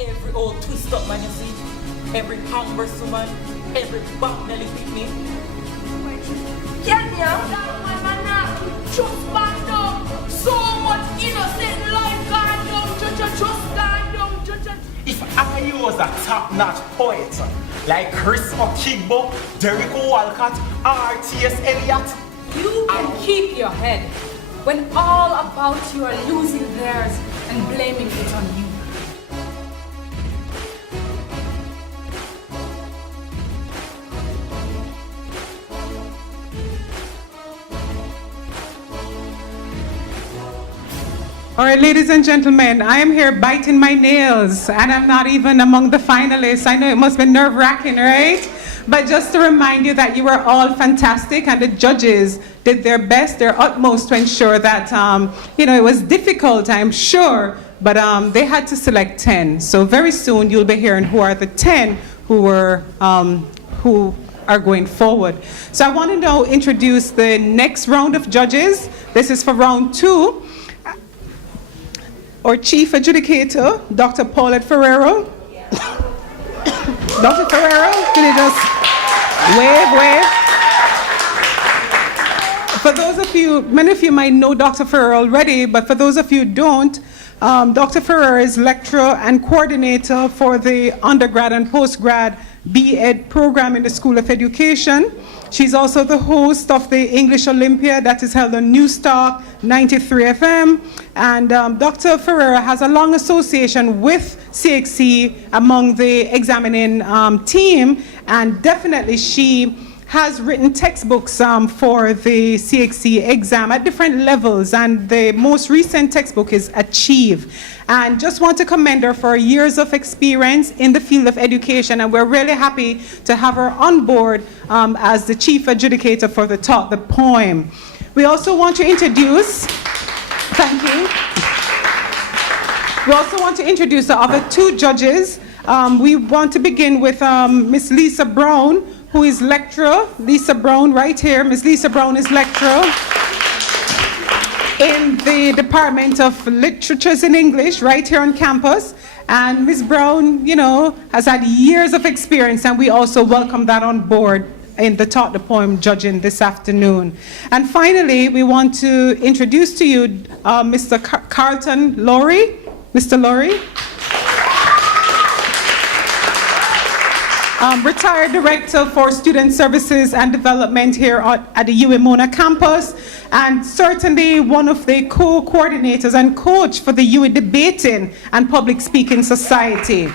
Every old twist up man you see, every humble woman, every back belly pick me. Kenya, that man just back down. So much innocent life gone down, just gone down. If I was a top-notch poet, like Chris Okigbo, Derek Walcott, R.T.S. Eliot, You can keep your head when all about you are losing theirs and blaming it on you. All right, ladies and gentlemen, I am here biting my nails, and I'm not even among the finalists. I know it must be nerve-wracking, right? But just to remind you that you were all fantastic, and the judges did their best, their utmost to ensure that, it was difficult, I'm sure, but they had to select 10. So very soon you'll be hearing who are the 10 who are going forward. So I want to now introduce the next round of judges. This is for round 2. Our chief adjudicator, Dr. Paulette Ferrero. Dr. Ferrero, can you just wave? For those of you, many of you might know Dr. Ferrero already, but for those of you who don't, Dr. Ferrero is lecturer and coordinator for the undergrad and postgrad B.Ed program in the School of Education. She's also the host of the English Olympia that is held on News Talk 93 FM. And Dr. Ferreira has a long association with CXC among the examining team, and definitely she has written textbooks for the CXC exam at different levels, and the most recent textbook is Achieve. And just want to commend her for years of experience in the field of education, and we're really happy to have her on board as the chief adjudicator for the talk, the poem. We also want to introduce, thank you. We also want to introduce the other 2 judges. We want to begin with Miss Lisa Brown, who is lecturer. Lisa Brown, right here. Miss Lisa Brown is lecturer in the Department of Literatures in English, right here on campus. And Ms. Brown, has had years of experience, and we also welcome that on board in the Talk the Poem judging this afternoon. And finally, we want to introduce to you Mr. Carlton Laurie. Mr. Laurie. Retired Director for Student Services and Development here at the UWI-Mona campus, and certainly one of the co-coordinators and coach for the UWI Debating and Public Speaking Society.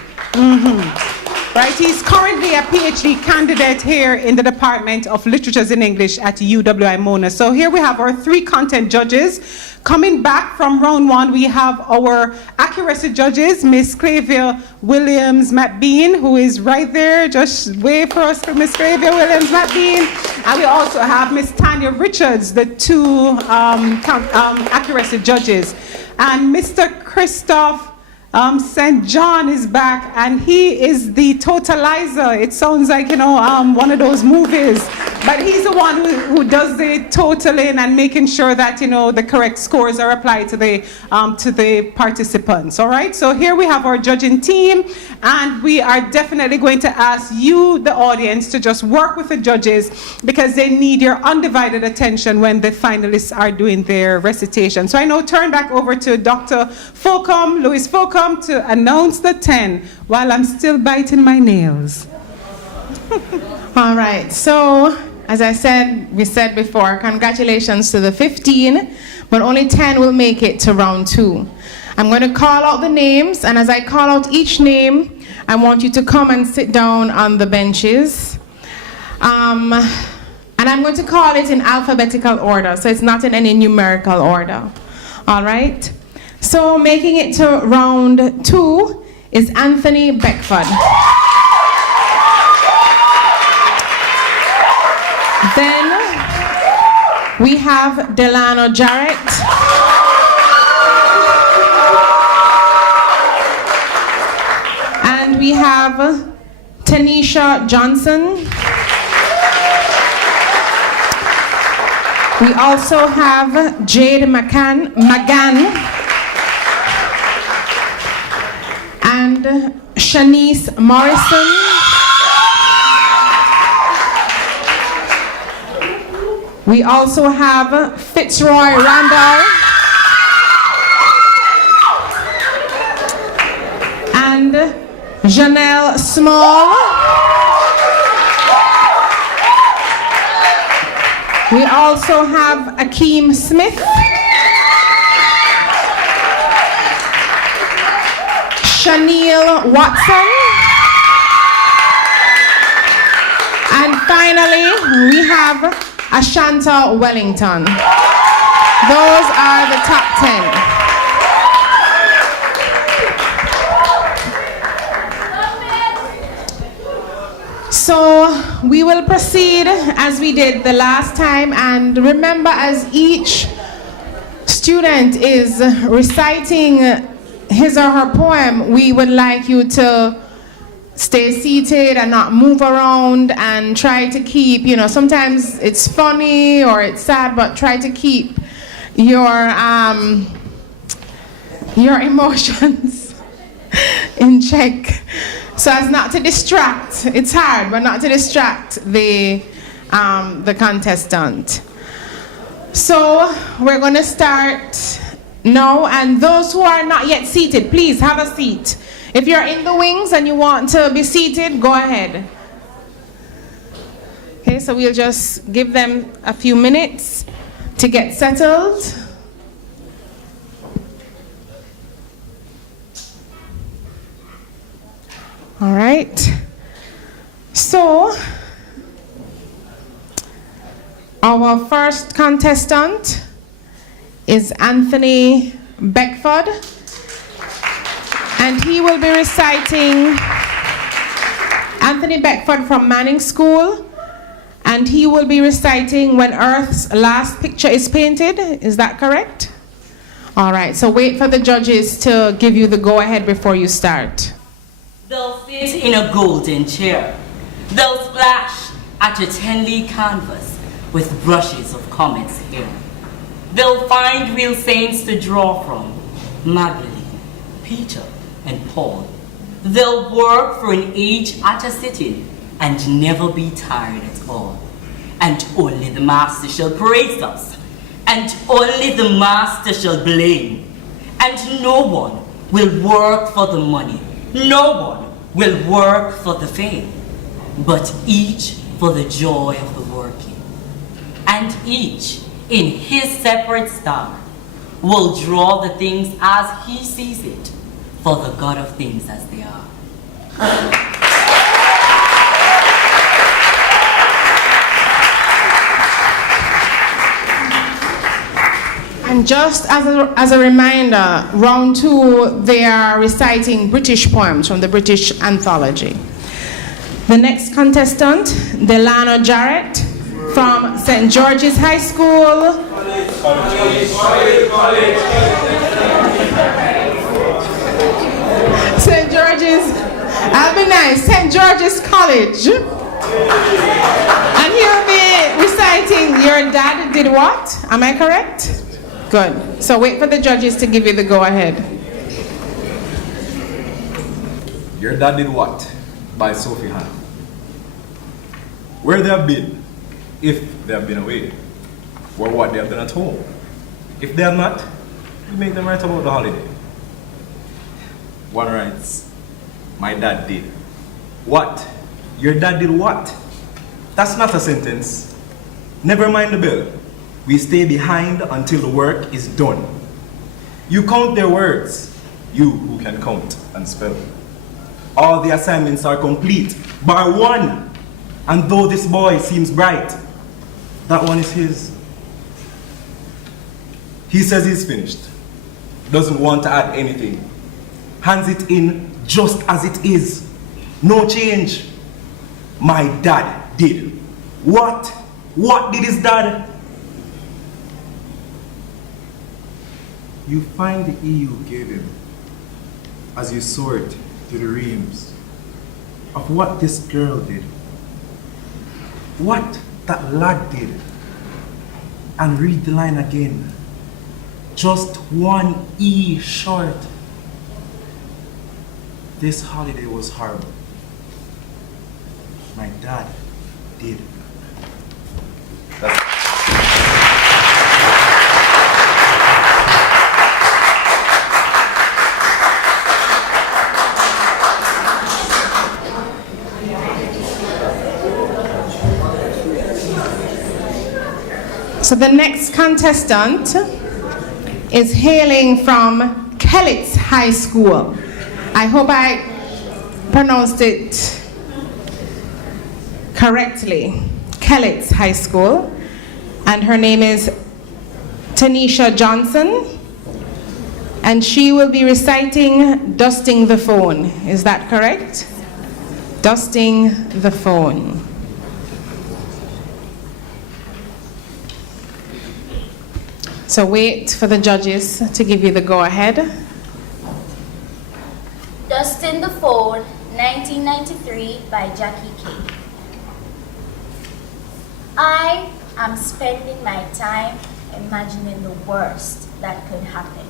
Right, he's currently a PhD candidate here in the Department of Literatures in English at UWI-Mona. So here we have our 3 content judges. Coming back from round 1, we have our accuracy judges, Miss Clavia Williams-McBean, who is right there. Just wave for us, Miss Clavia Williams-McBean. And we also have Miss Tanya Richards, the 2 accuracy judges. And Mr. Christoph St. John is back, and he is the totalizer. It sounds like, one of those movies. But he's the one who does the totaling and making sure that, the correct scores are applied to the participants. All right, so here we have our judging team, and we are definitely going to ask you, the audience, to just work with the judges, because they need your undivided attention when the finalists are doing their recitation. So I now turn back over to Dr. Fulcom, Louis Fulcom, to announce the 10 while I'm still biting my nails. All right, so as we said before, congratulations to the 15, but only 10 will make it to round 2. I'm going to call out the names, and as I call out each name, I want you to come and sit down on the benches. And I'm going to call it in alphabetical order, so it's not in any numerical order. All right? So making it to round 2 is Anthony Beckford. Then we have Delano Jarrett. And we have Tanisha Johnson. We also have Jade Magan. And and Shanice Morrison. We also have Fitzroy Randall and Janelle Small. We also have Akeem Smith, Shaniel Watson, and finally we have Ashanta Wellington. Those are the top 10. So we will proceed as we did the last time, and remember, as each student is reciting his or her poem, we would like you to stay seated and not move around, and try to keep, sometimes it's funny or it's sad, but try to keep your emotions in check, so as not to distract. It's hard, but not to distract the contestant. So we're going to start now, and those who are not yet seated, please have a seat. If you're in the wings and you want to be seated, go ahead. Okay, so we'll just give them a few minutes to get settled. All right. So, our first contestant is Anthony Beckford, and he will be reciting, Anthony Beckford from Manning School, and he will be reciting When Earth's Last Picture is Painted. Is that correct? All right, so wait for the judges to give you the go-ahead before you start. They'll sit in a golden chair. They'll splash at a 10-league canvas with brushes of comets here. They'll find real saints to draw from, Magdalene, Peter, and Paul. They'll work for an age at a sitting and never be tired at all. And only the master shall praise us, and only the master shall blame. And no one will work for the money. No one will work for the fame, but each for the joy of the working. And each, in his separate star, will draw the things as he sees it, for the God of things as they are. And just as a reminder, round 2, they are reciting British poems from the British Anthology. The next contestant, Delano Jarrett from St. George's High School. St. George's, I'll be nice, St. George's College. And he'll be reciting Your Dad Did What? Am I correct? Good. So wait for the judges to give you the go-ahead. Your Dad Did What? By Sophie Hannah. Where they have been, if they have been away, or what they have done at home. If they have not, we make them write about the holiday. One writes, my dad did. What? Your dad did what? That's not a sentence. Never mind the bill. We stay behind until the work is done. You count their words, you who can count and spell. All the assignments are complete, bar one. And though this boy seems bright, that one is his. He says he's finished, doesn't want to add anything. Hands it in just as it is, no change. My dad did. What? What did his dad? You find the E you gave him as you sort through the reams of what this girl did, what that lad did, and read the line again. Just one E short. This holiday was horrible. My dad did. That's So the next contestant is hailing from Kellitz High School. I hope I pronounced it correctly. Kellitz High School. And her name is Tanisha Johnson. And she will be reciting Dusting the Phone. Is that correct? Dusting the Phone. So wait for the judges to give you the go-ahead. Dusting the Phone, 1993 by Jackie K. I am spending my time imagining the worst that could happen.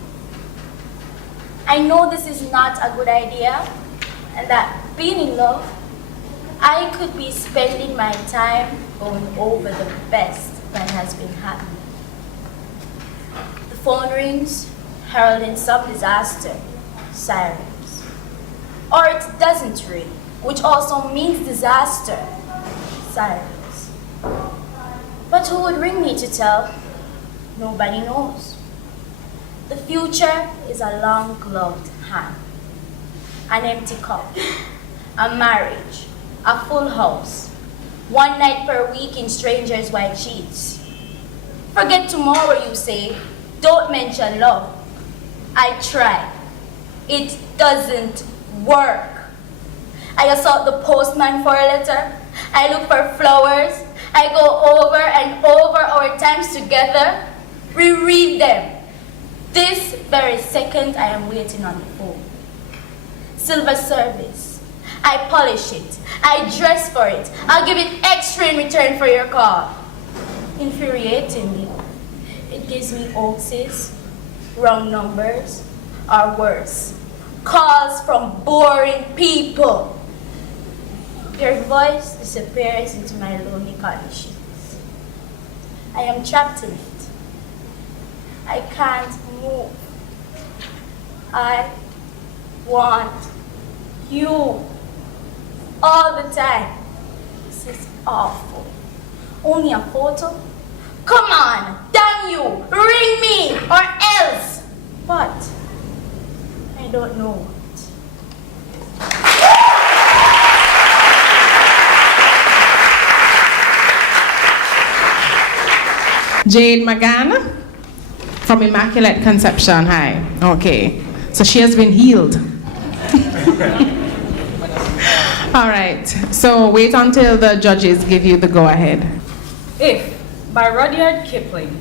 I know this is not a good idea, and that being in love, I could be spending my time going over the best that has been happening. The phone rings, heralding some disaster, sirens. Or it doesn't ring, which also means disaster, sirens. But who would ring me to tell? Nobody knows. The future is a long gloved hand, an empty cup, a marriage, a full house, one night per week in strangers' white sheets. Forget tomorrow, you say, don't mention love. I try. It doesn't work. I assault the postman for a letter. I look for flowers. I go over and over our times together, reread them. This very second I am waiting on the phone. Silver service. I polish it. I dress for it. I'll give it extra in return for your call. Infuriatingly, it gives me oaths, wrong numbers, or worse, calls from boring people. Your voice disappears into my lonely conscience. I am trapped in it. I can't move. I want you all the time. This is awful. Only a photo? Come on, damn you, ring me or else. But I don't know what. Jade McGann from Immaculate Conception High. Okay, so she has been healed. All right, so wait until the judges give you the go-ahead. If, by Rudyard Kipling.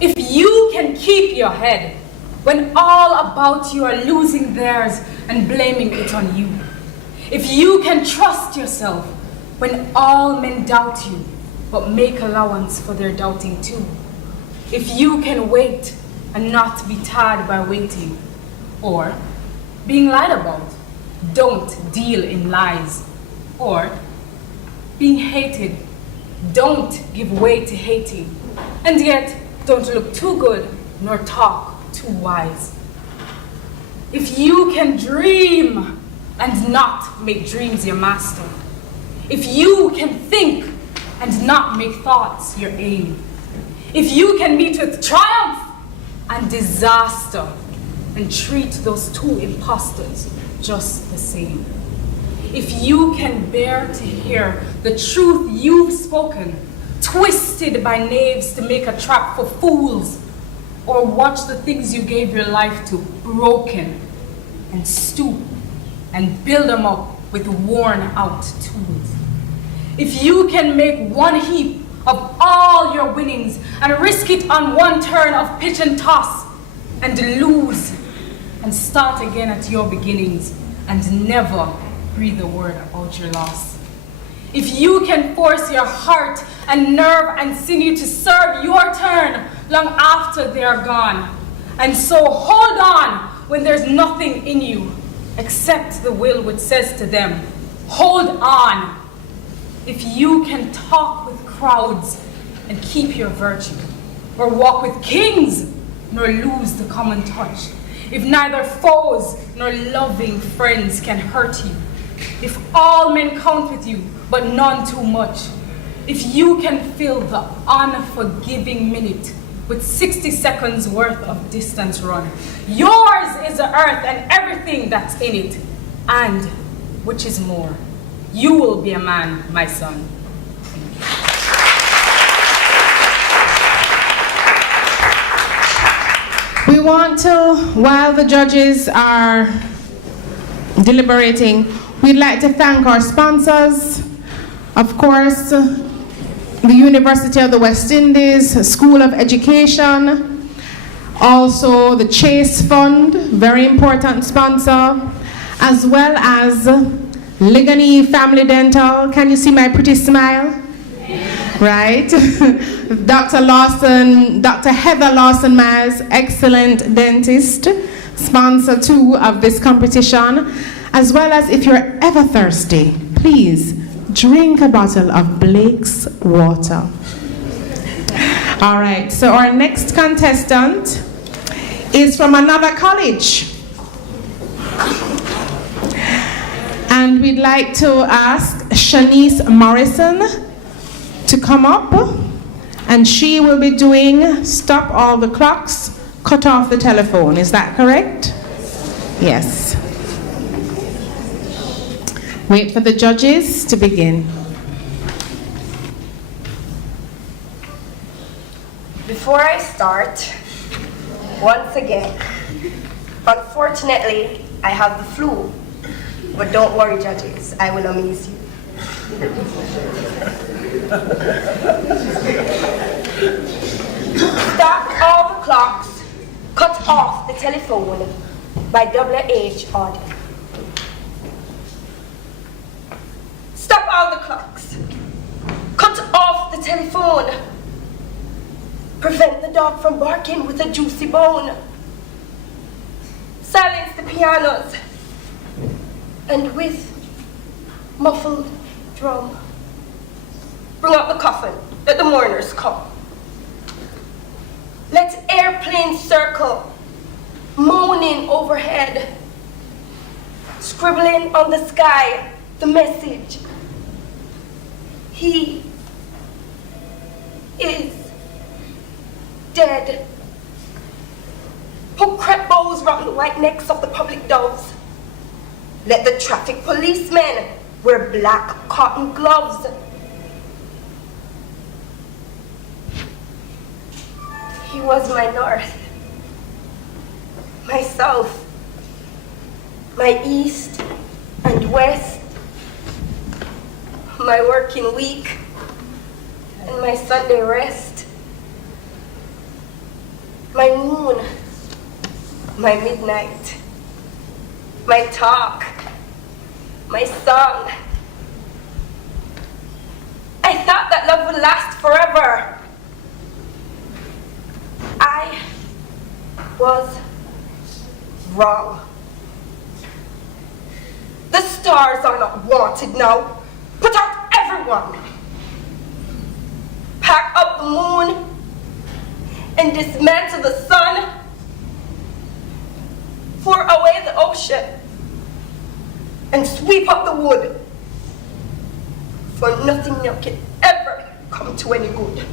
If you can keep your head when all about you are losing theirs and blaming it on you. If you can trust yourself when all men doubt you, but make allowance for their doubting too. If you can wait and not be tired by waiting, or being lied about, don't deal in lies, or being hated, don't give way to hating, and yet don't look too good nor talk too wise. If you can dream and not make dreams your master, if you can think and not make thoughts your aim, if you can meet with triumph and disaster and treat those two impostors just the same, if you can bear to hear the truth you've spoken, twisted by knaves to make a trap for fools, or watch the things you gave your life to broken and stoop and build them up with worn out tools. If you can make one heap of all your winnings and risk it on one turn of pitch and toss and lose and start again at your beginnings and never breathe a word about your loss. If you can force your heart and nerve and sinew to serve your turn long after they are gone, and so hold on when there's nothing in you except the will which says to them, hold on. If you can talk with crowds and keep your virtue, or walk with kings nor lose the common touch, if neither foes nor loving friends can hurt you, if all men count with you but none too much, if you can fill the unforgiving minute with 60 seconds worth of distance run, yours is the earth and everything that's in it, and, which is more, you will be a man, my son. We want to, while the judges are deliberating, we'd like to thank our sponsors, of course, the University of the West Indies, School of Education, also the Chase Fund, very important sponsor, as well as Ligani Family Dental. Can you see my pretty smile? Right? Dr. Lawson, Dr. Heather Lawson Myers, excellent dentist, sponsor too of this competition, as well as if you're ever thirsty, please drink a bottle of Blake's water. All right, so our next contestant is from another college. And we'd like to ask Shanice Morrison to come up, and she will be doing Stop All the Clocks, Cut Off the Telephone. Is that correct? Yes. Wait for the judges to begin. Before I start, once again, unfortunately, I have the flu. But don't worry, judges, I will amaze you. Stop all the clocks, cut off the telephone by WH order. Stop all the clocks, cut off the telephone. Prevent the dog from barking with a juicy bone. Silence the pianos, and with muffled drum, bring out the coffin, let the mourners come. Let airplanes circle, moaning overhead, scribbling on the sky the message. He is dead. Put crepe bows round the white necks of the public doves. Let the traffic policemen wear black cotton gloves. He was my north, my south, my east and west, my working week and my Sunday rest, my moon, my midnight, my talk, my song. I thought that love would last forever. I was wrong. The stars are not wanted now. Put out everyone. Pack up the moon and dismantle the sun. Pour away the ocean and sweep up the wood. For nothing now can ever come to any good.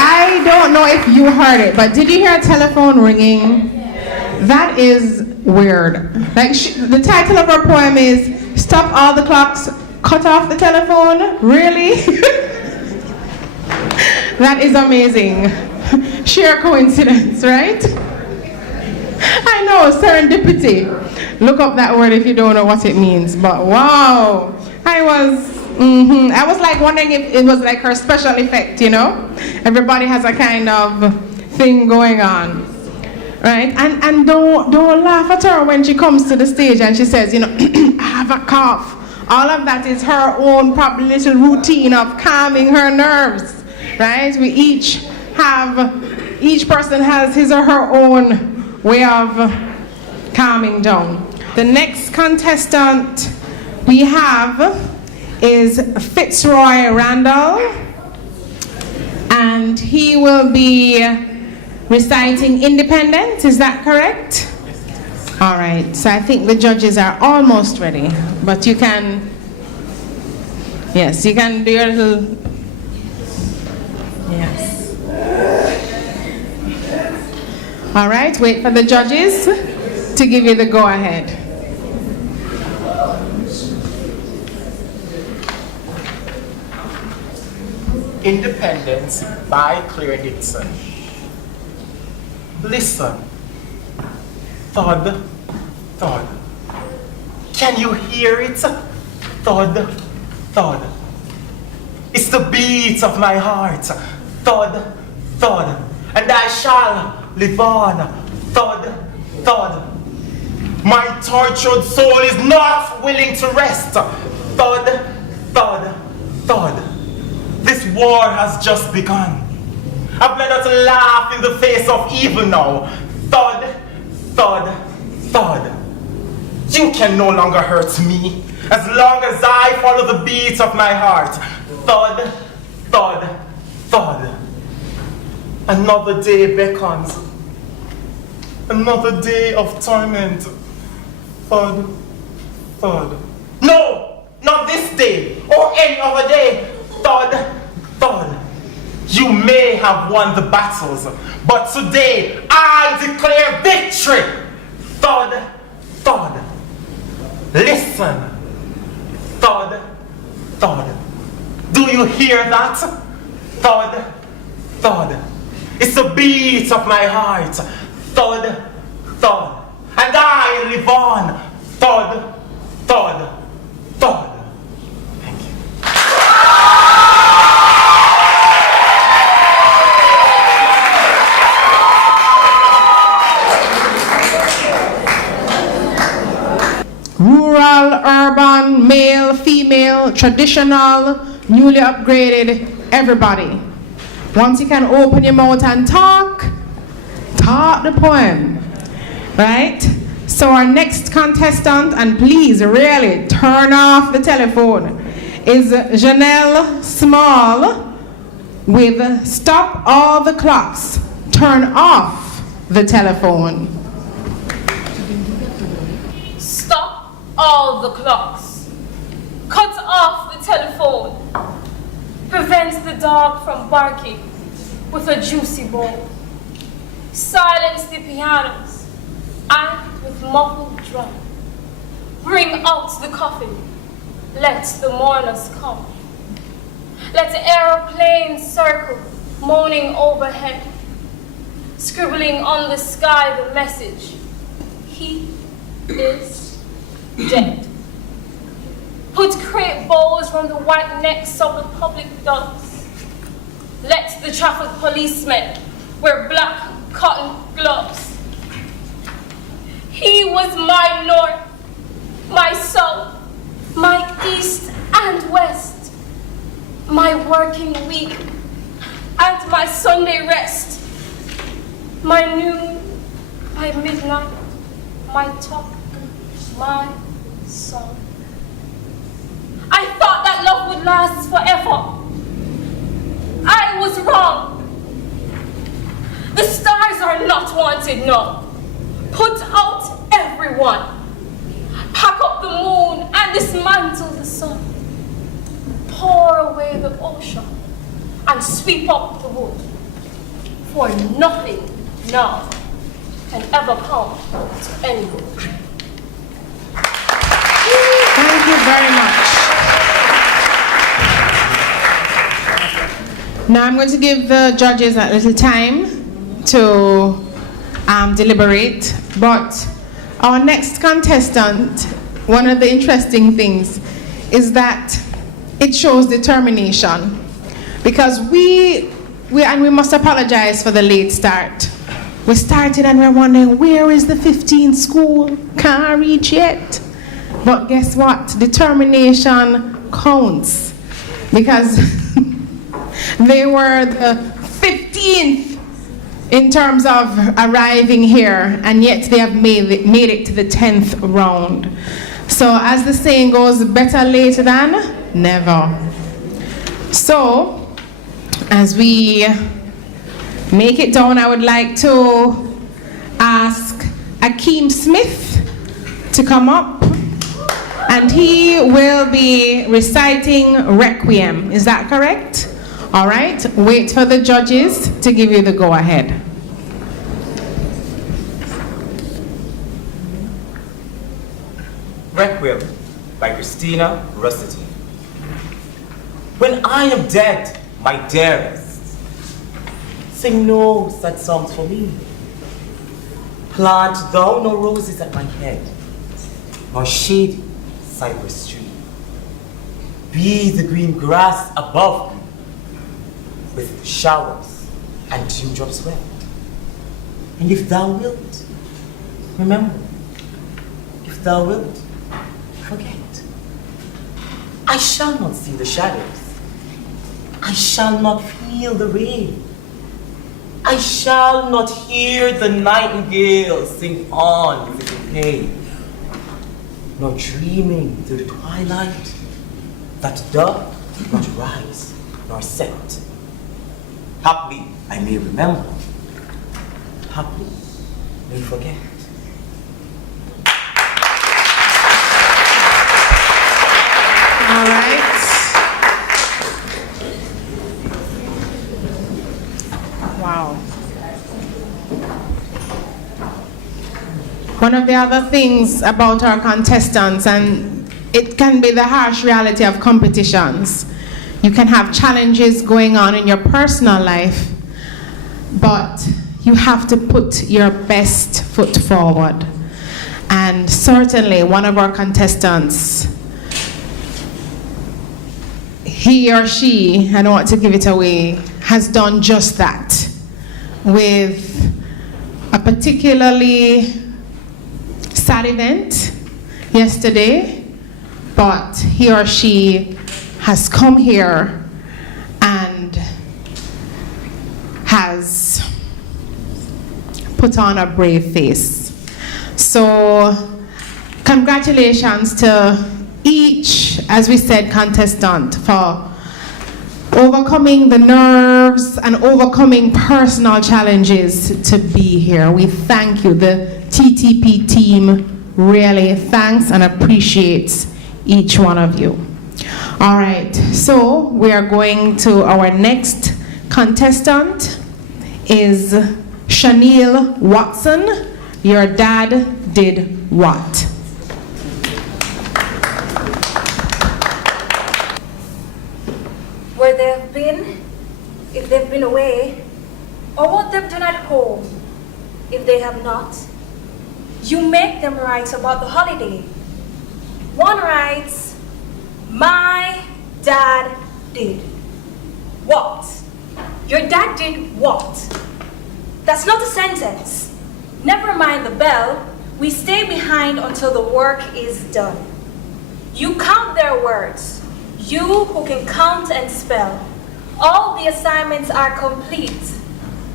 I don't know if you heard it, but did you hear a telephone ringing? That is weird. Like the title of her poem is Stop All the Clocks, Cut Off the Telephone? Really? That is amazing. Sheer coincidence, right? I know, serendipity. Look up that word if you don't know what it means. But wow, I was like wondering if it was like her special effect, you know? Everybody has a kind of thing going on, right? And don't laugh at her when she comes to the stage and she says, you know, I have a cough. All of that is her own probably little routine of calming her nerves, right? We each each person has his or her own way of calming down. The next contestant we have is Fitzroy Randall, and he will be reciting Independence. Is that correct? All right, so I think the judges are almost ready, but you can, yes, you can do your little, yes. All right, wait for the judges to give you the go-ahead. Independence by Claire Dixon. Listen. Thud, thud. Can you hear it? Thud, thud. It's the beat of my heart. Thud, thud. And I shall live on. Thud, thud. My tortured soul is not willing to rest. Thud, thud, thud. This war has just begun. I've learned how to laugh in the face of evil now. Thud, thud, thud. You can no longer hurt me as long as I follow the beat of my heart. Thud, thud, thud. Another day beckons. Another day of torment. Thud, thud. No, not this day or any other day. Thud, thud. You may have won the battles, but today I declare victory. Thud, thud. Listen. Thud, thud. Do you hear that? Thud, thud. It's the beat of my heart. Thud, thud. And I live on. Thud, thud, thud. Thank you. Rural, urban, male, female, traditional, newly upgraded, everybody. Once you can open your mouth and talk the poem, right? So our next contestant, and please really turn off the telephone, is Janelle Small with Stop All the Clocks, Turn Off the Telephone. Stop all the clocks. Cut off the telephone. Prevents the dog from barking with a juicy bone. Silence the pianos and with muffled drum. Bring out the coffin. Let the mourners come. Let aeroplanes circle, moaning overhead. Scribbling on the sky the message, he is dead. Put crepe bows from the white necks of the public dogs. Let the traffic policemen wear black cotton gloves. He was my north, my south, my east and west, my working week and my Sunday rest, my noon, my midnight, my top, my song. I thought that love would last forever. I was wrong. The stars are not wanted, no. Put out everyone. Pack up the moon and dismantle the sun. Pour away the ocean and sweep up the wood. For nothing now can ever come to any good. Thank you very much. Now I'm going to give the judges a little time to deliberate, but our next contestant, one of the interesting things is that it shows determination, because we must apologize for the late start. We started and we're wondering, where is the 15th school? Can't reach yet. But guess what? Determination counts, because they were the 15th 15th in terms of arriving here, and yet they have made it to the 10th round. So as the saying goes, better late than never. So as we make it down, I would like to ask Akeem Smith to come up, and he will be reciting Requiem. Is that correct? All right, wait for the judges to give you the go-ahead. Requiem by Christina Rossetti. When I am dead, my dearest, sing no sad songs for me. Plant thou no roses at my head, nor shady cypress tree. Be the green grass above me, with showers and dewdrops wet. And if thou wilt, remember, if thou wilt, forget. I shall not see the shadows. I shall not feel the rain. I shall not hear the nightingale sing on with the pain, nor dreaming through the twilight that doth not rise nor set. Haply I may remember, haply may forget. All right. Wow. One of the other things about our contestants, and it can be the harsh reality of competitions, you can have challenges going on in your personal life, but you have to put your best foot forward. And certainly one of our contestants, he or she, I don't want to give it away, has done just that with a particularly sad event yesterday, but he or she has come here and has put on a brave face. So congratulations to each, as we said, contestant for overcoming the nerves and overcoming personal challenges to be here. We thank you. The TTP team really thanks and appreciates each one of you. All right, so we are going to our next contestant is Shaniel Watson. Your dad did what? Where they've been, if they've been away, or what they've done at home, if they have not. You make them write about the holiday. One writes, my dad did what? Your dad did what? That's not a sentence. Never mind the bell. We stay behind until the work is done. You count their words. You who can count and spell. All the assignments are complete,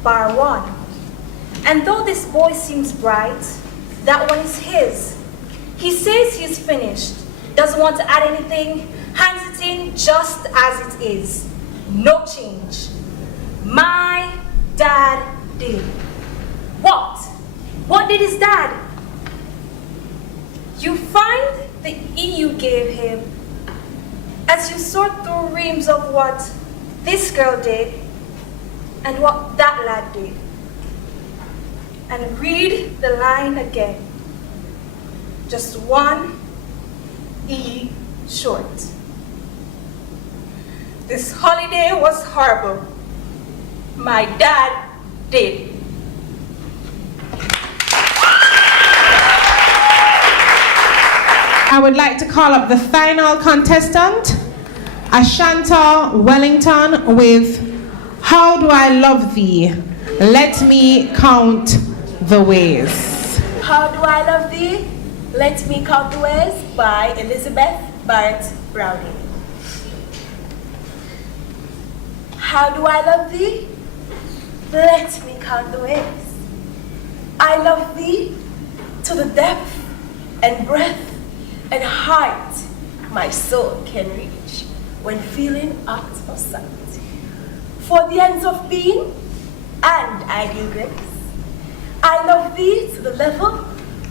bar one. And though this boy seems bright, that one is his. He says he's finished, doesn't want to add anything, hands it in just as it is. No change. My dad did. What? What did his dad? You find the E you gave him as you sort through reams of what this girl did and what that lad did. And read the line again. Just one E short. This holiday was horrible. My dad did. I would like to call up the final contestant, Ashanta Wellington, with How Do I Love Thee? Let Me Count the Ways. How Do I Love Thee? Let Me Count the Ways by Elizabeth Barrett Browning. How do I love thee? let me count the ways. I love thee to the depth and breadth and height my soul can reach when feeling out of sight. For the ends of being and ideal grace, I love thee to the level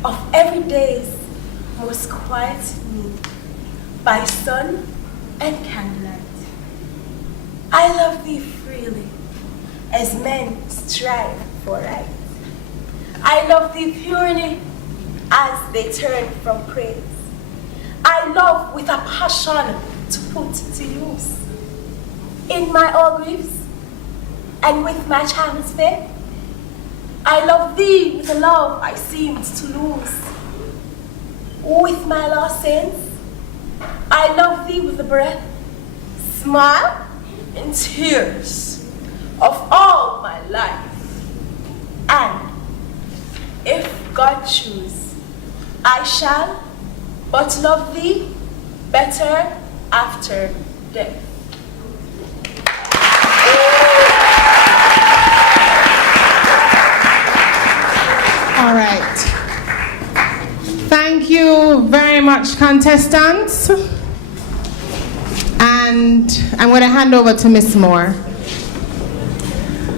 of every day's most quiet need, by sun and candlelight. I love thee freely, as men strive for right. I love thee purely, as they turn from praise. I love with a passion to put to use. In my all griefs, and with my charms fair, I love thee with a love I seemed to lose. With my lost sins, I love thee with the breath, smile, and tears of all my life. And if God choose, I shall but love thee better after death. All right. Thank you very much, contestants. And I'm going to hand over to Miss Moore.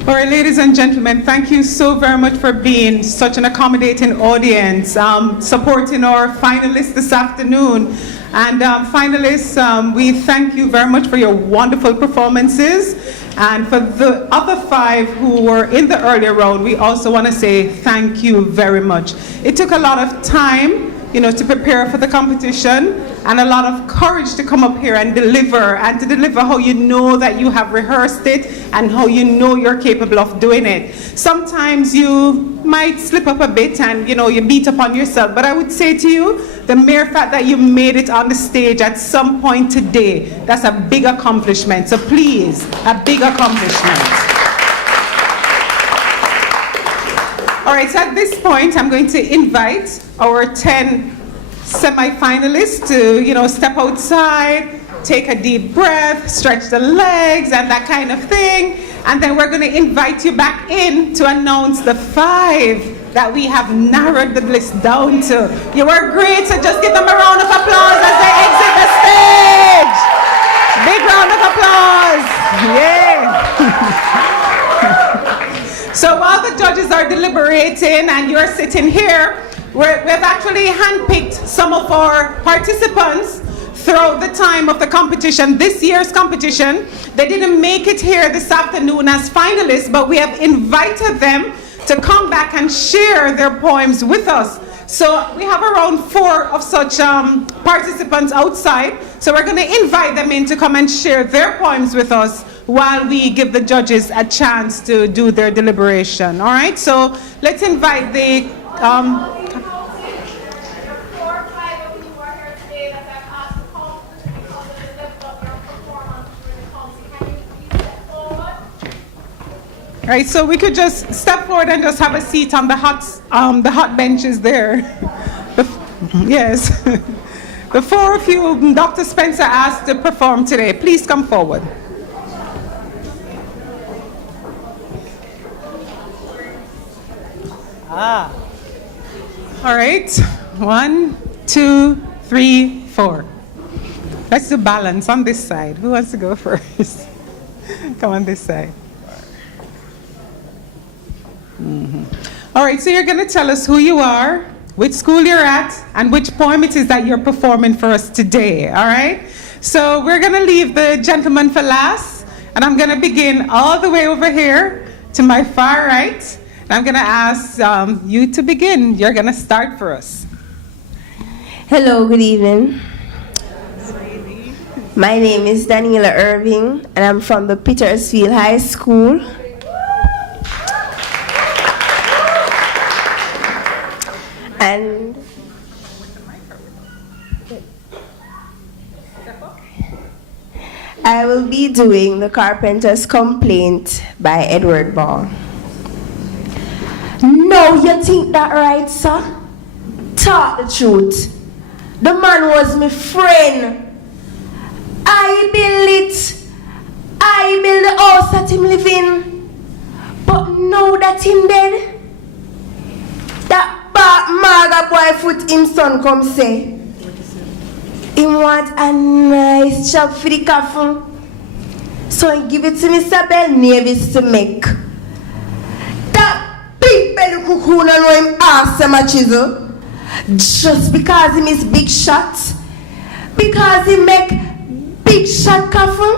All right, ladies and gentlemen, thank you so very much for being such an accommodating audience, supporting our finalists this afternoon. And finalists, we thank you very much for your wonderful performances. And for the other 5 who were in the earlier round, we also want to say thank you very much. It took a lot of time, to prepare for the competition, and a lot of courage to come up here and deliver how you know that you have rehearsed it and how you know you're capable of doing it. Sometimes you might slip up a bit and you beat up on yourself, but I would say to you, the mere fact that you made it on the stage at some point today, that's a big accomplishment. So please, a big accomplishment. All right, so at this point, I'm going to invite our 10 semi-finalists to, step outside, take a deep breath, stretch the legs, and that kind of thing. And then we're going to invite you back in to announce the 5 that we have narrowed the list down to. You were great, so just give them a round of applause as they exit the stage. Big round of applause. Yeah. So while the judges are deliberating and you're sitting here, we've actually handpicked some of our participants throughout the time of the competition, this year's competition. They didn't make it here this afternoon as finalists, but we have invited them to come back and share their poems with us. So we have around 4 of such participants outside. So we're going to invite them in to come and share their poems with us while we give the judges a chance to do their deliberation. All right, so let's invite the All right, so we could just step forward and just have a seat on the hot benches there. Yes. The 4 of you Dr. Spencer asked to perform today, please come forward. All right, 1, 2, 3, 4. Let's do balance on this side. Who wants to go first? Come on this side. All right, so you're going to tell us who you are, which school you're at, and which poem it is that you're performing for us today, all right? So we're going to leave the gentleman for last, and I'm going to begin all the way over here to my far right. And I'm going to ask you to begin. You're going to start for us. Hello, good evening. My name is Daniela Irving, and I'm from the Petersfield High School. And I will be doing The Carpenter's Complaint by Edward Ball. No, you think that right, sir? Talk the truth. The man was my friend. I built it. I built the house that him live in. But now that him dead, that bad maga boy foot him son come say, he want a nice job for the coffin. So he give it to Mr. Bell Navis to make. That big belly cuckoo no know him awesome a chisel. Just because him is big shot. Because he make big shot coffin.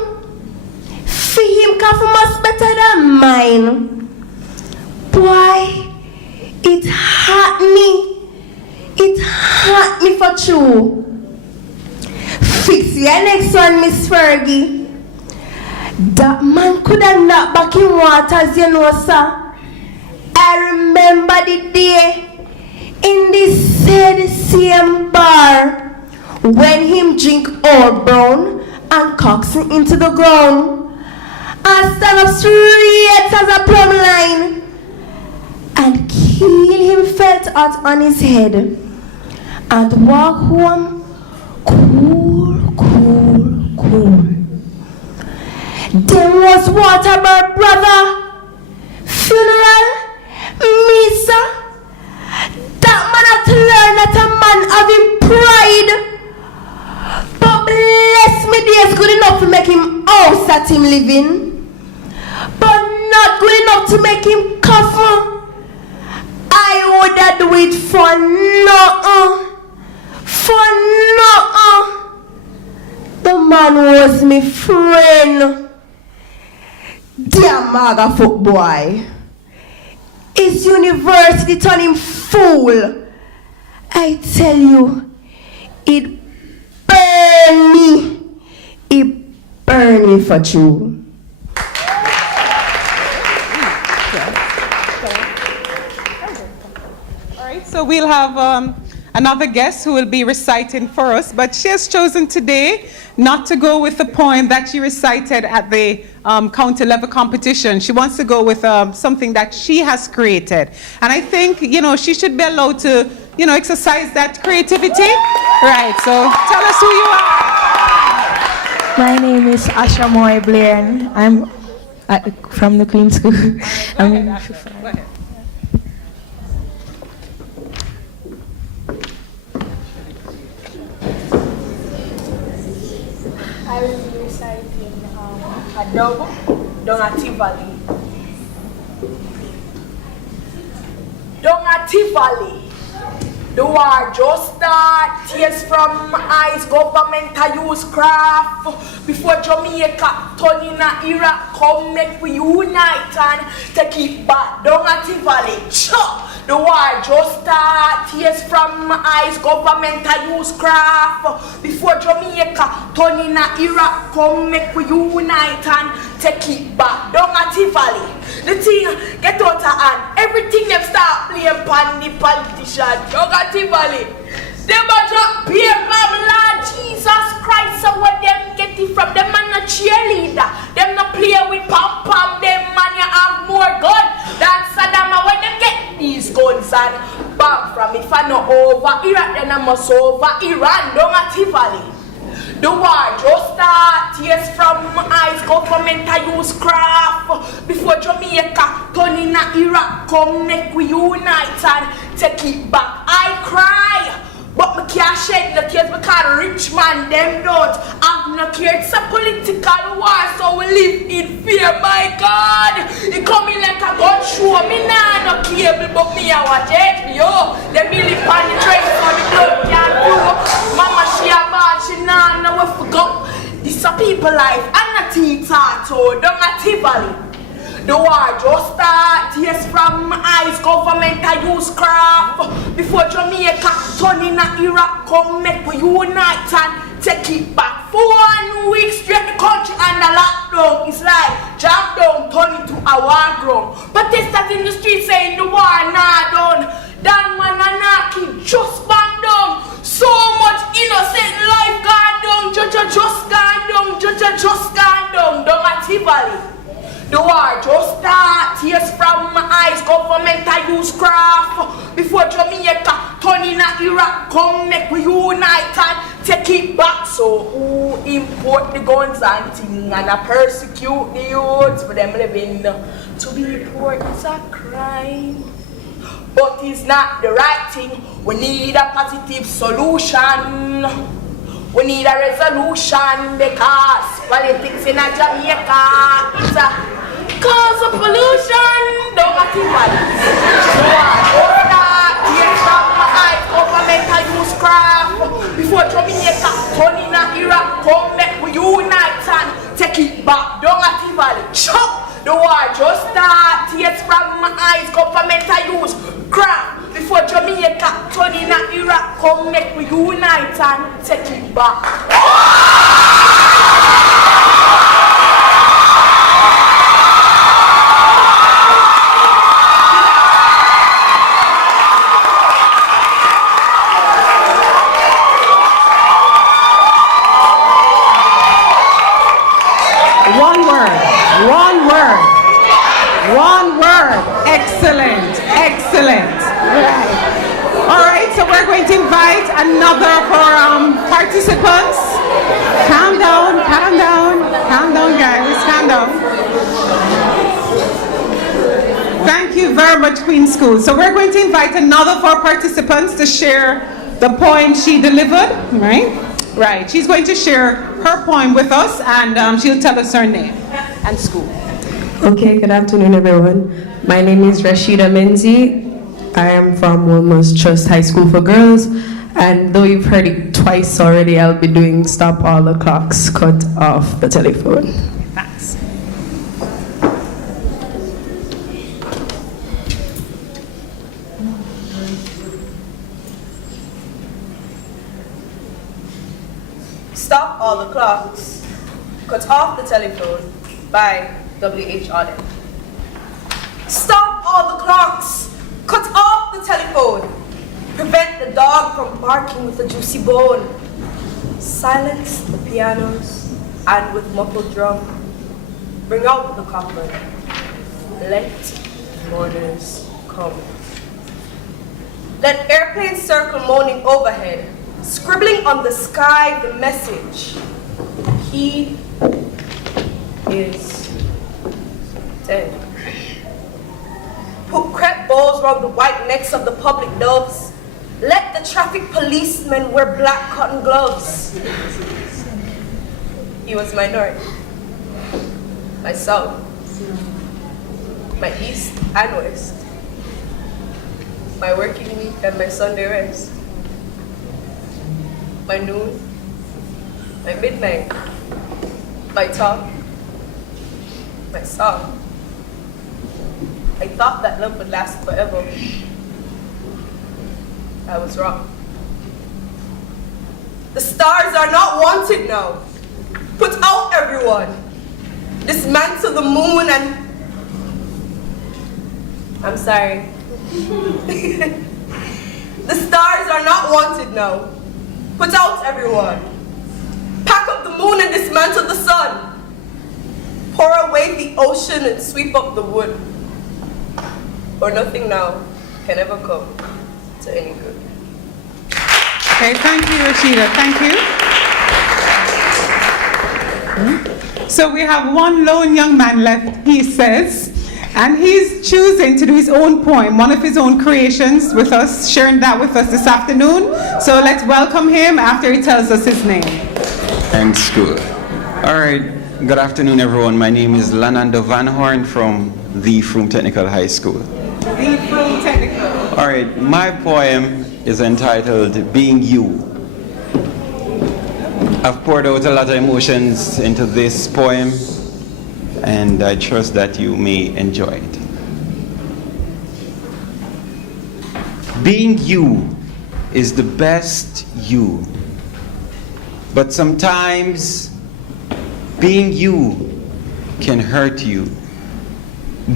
For him coffin must better than mine. Boy, it hurt me. It hurt me for true. Fix your next one, Miss Fergie. That man could have knocked back in waters, you know, sir. I remember the day in the same bar when him drink Old Brown and cocks him into the ground and stand up straight as a plumb line and kill him felt out on his head and walk home cool. Then was Waterberg brother funeral, Misa. That man had to learn that a man having pride. But bless me, days good enough to make him house that him living, but not good enough to make him coffin. I woulda do it for nothing. For nothing. The man was my friend. Dear maga foot boy. His university turned him fool. I tell you, it burned me. It burned me for true. Alright, so we'll have another guest who will be reciting for us, but she has chosen today not to go with the poem that she recited at the county level competition. She wants to go with something that she has created. And I think, she should be allowed to, exercise that creativity. Right, so tell us who you are. My name is Asha Moy Blair. I'm from the Queen School. Go ahead. I will be reciting a dog Dongativali. Dongativali. The war just start, tears from my eyes, government I use craft. Before Jamaica turn in a Iraq, come make we unite and take it back. Dongativali. The war just start, tears from my eyes, government I use craft. Before Jamaica turn in a Iraq, come make we unite and take it back. Dongativali. The thing get out of hand. Everything them start playing pan the politician. Dongativali. Them a drop paper, Lord Jesus Christ. So what them get it from? Them man a cheerleader. Them no play with pom-pom. Them man you have more gun than Saddam. And when them get these guns and back from it, if I no over Iraq, then I must over Iran. Dongativali. The war just start, tears from my eyes, government I use craft. Before Jamaica turn in a Iraq, come make we unite and take it back. I cry, but me can't shed no tears because rich man them don't have no care. It's a political war, so we live in fear, my God. It coming like a gun show, me nah no cable, but me I watch HBO. Them really pan the train so the blood can't flow. Mama she a bad, she nah know we forgot. This a people life, and a tea-tar to Dongativali. The war just start, tears from my eyes, government I use craft. Before Jamaica turn in a Iraq, come make we unite and take it back. For 1 week straight the country under lockdown. It's like jump down, turn into a war ground. But they start in the street saying the war nah done. Dan man anarchy just bang down. So much innocent life gone down. Just gone down. Just gone down. Dongativali. The war just start, tears from my eyes, government I use craft. Before Jamaica turn in a Iraq, come make we unite and take it back. So who import the guns and things and persecute the youths for them living To be poor is a crime, but it's not the right thing. We need a positive solution. We need a resolution because politics in a Jamaica cause of pollution. Don't get it government I use craft before Jamaica turn in a era. Come back, we unite and take it back. Don't get it valley. Chop the war just start. Tears from my eyes. Government I use craft before Jamaica turn in a era. Come back, we unite and take it back. One word. Excellent. Excellent. Right. All right, so we're going to invite another for participants. Calm down, guys, calm down. Thank you very much, Queen School. So we're going to invite another for participants to share the poem she delivered, right? Right, she's going to share her poem with us, and she'll tell us her name and school. Okay, good afternoon, everyone. My name is Rashida Menzi. I am from Wilmer's Trust High School for Girls, and though you've heard it twice already, I'll be doing Stop All the Clocks, Cut Off the Telephone. Thanks. Stop All the Clocks, Cut Off the Telephone by W.H. Auden. Stop all the clocks, cut off the telephone, prevent the dog from barking with a juicy bone, silence the pianos and with muffled drum, bring out the copper, let mourners come. Let airplanes circle moaning overhead, scribbling on the sky the message, he is dead. Put crepe bows round the white necks of the public doves. Let the traffic policemen wear black cotton gloves. He was my north, my south, my east and west, my working week and my Sunday rest, my noon, my midnight, my talk, my song. I thought that love would last forever. I was wrong. The stars are not wanted now. Put out everyone. Dismantle the moon and... I'm sorry. The stars are not wanted now. Put out everyone. Pack up the moon and dismantle the sun. Pour away the ocean and sweep up the wood. Or nothing now can ever come to any good. Okay, thank you, Rashida. Thank you. So we have one lone young man left, he says, and he's choosing to do his own poem, one of his own creations with us, sharing that with us this afternoon. So let's welcome him after he tells us his name. Thanks, school. All right, good afternoon, everyone. My name is Lanando Van Horn from the Froome Technical High School. The Froome Technical. All right, my poem is entitled Being You. I've poured out a lot of emotions into this poem, and I trust that you may enjoy it. Being you is the best you, but sometimes being you can hurt you.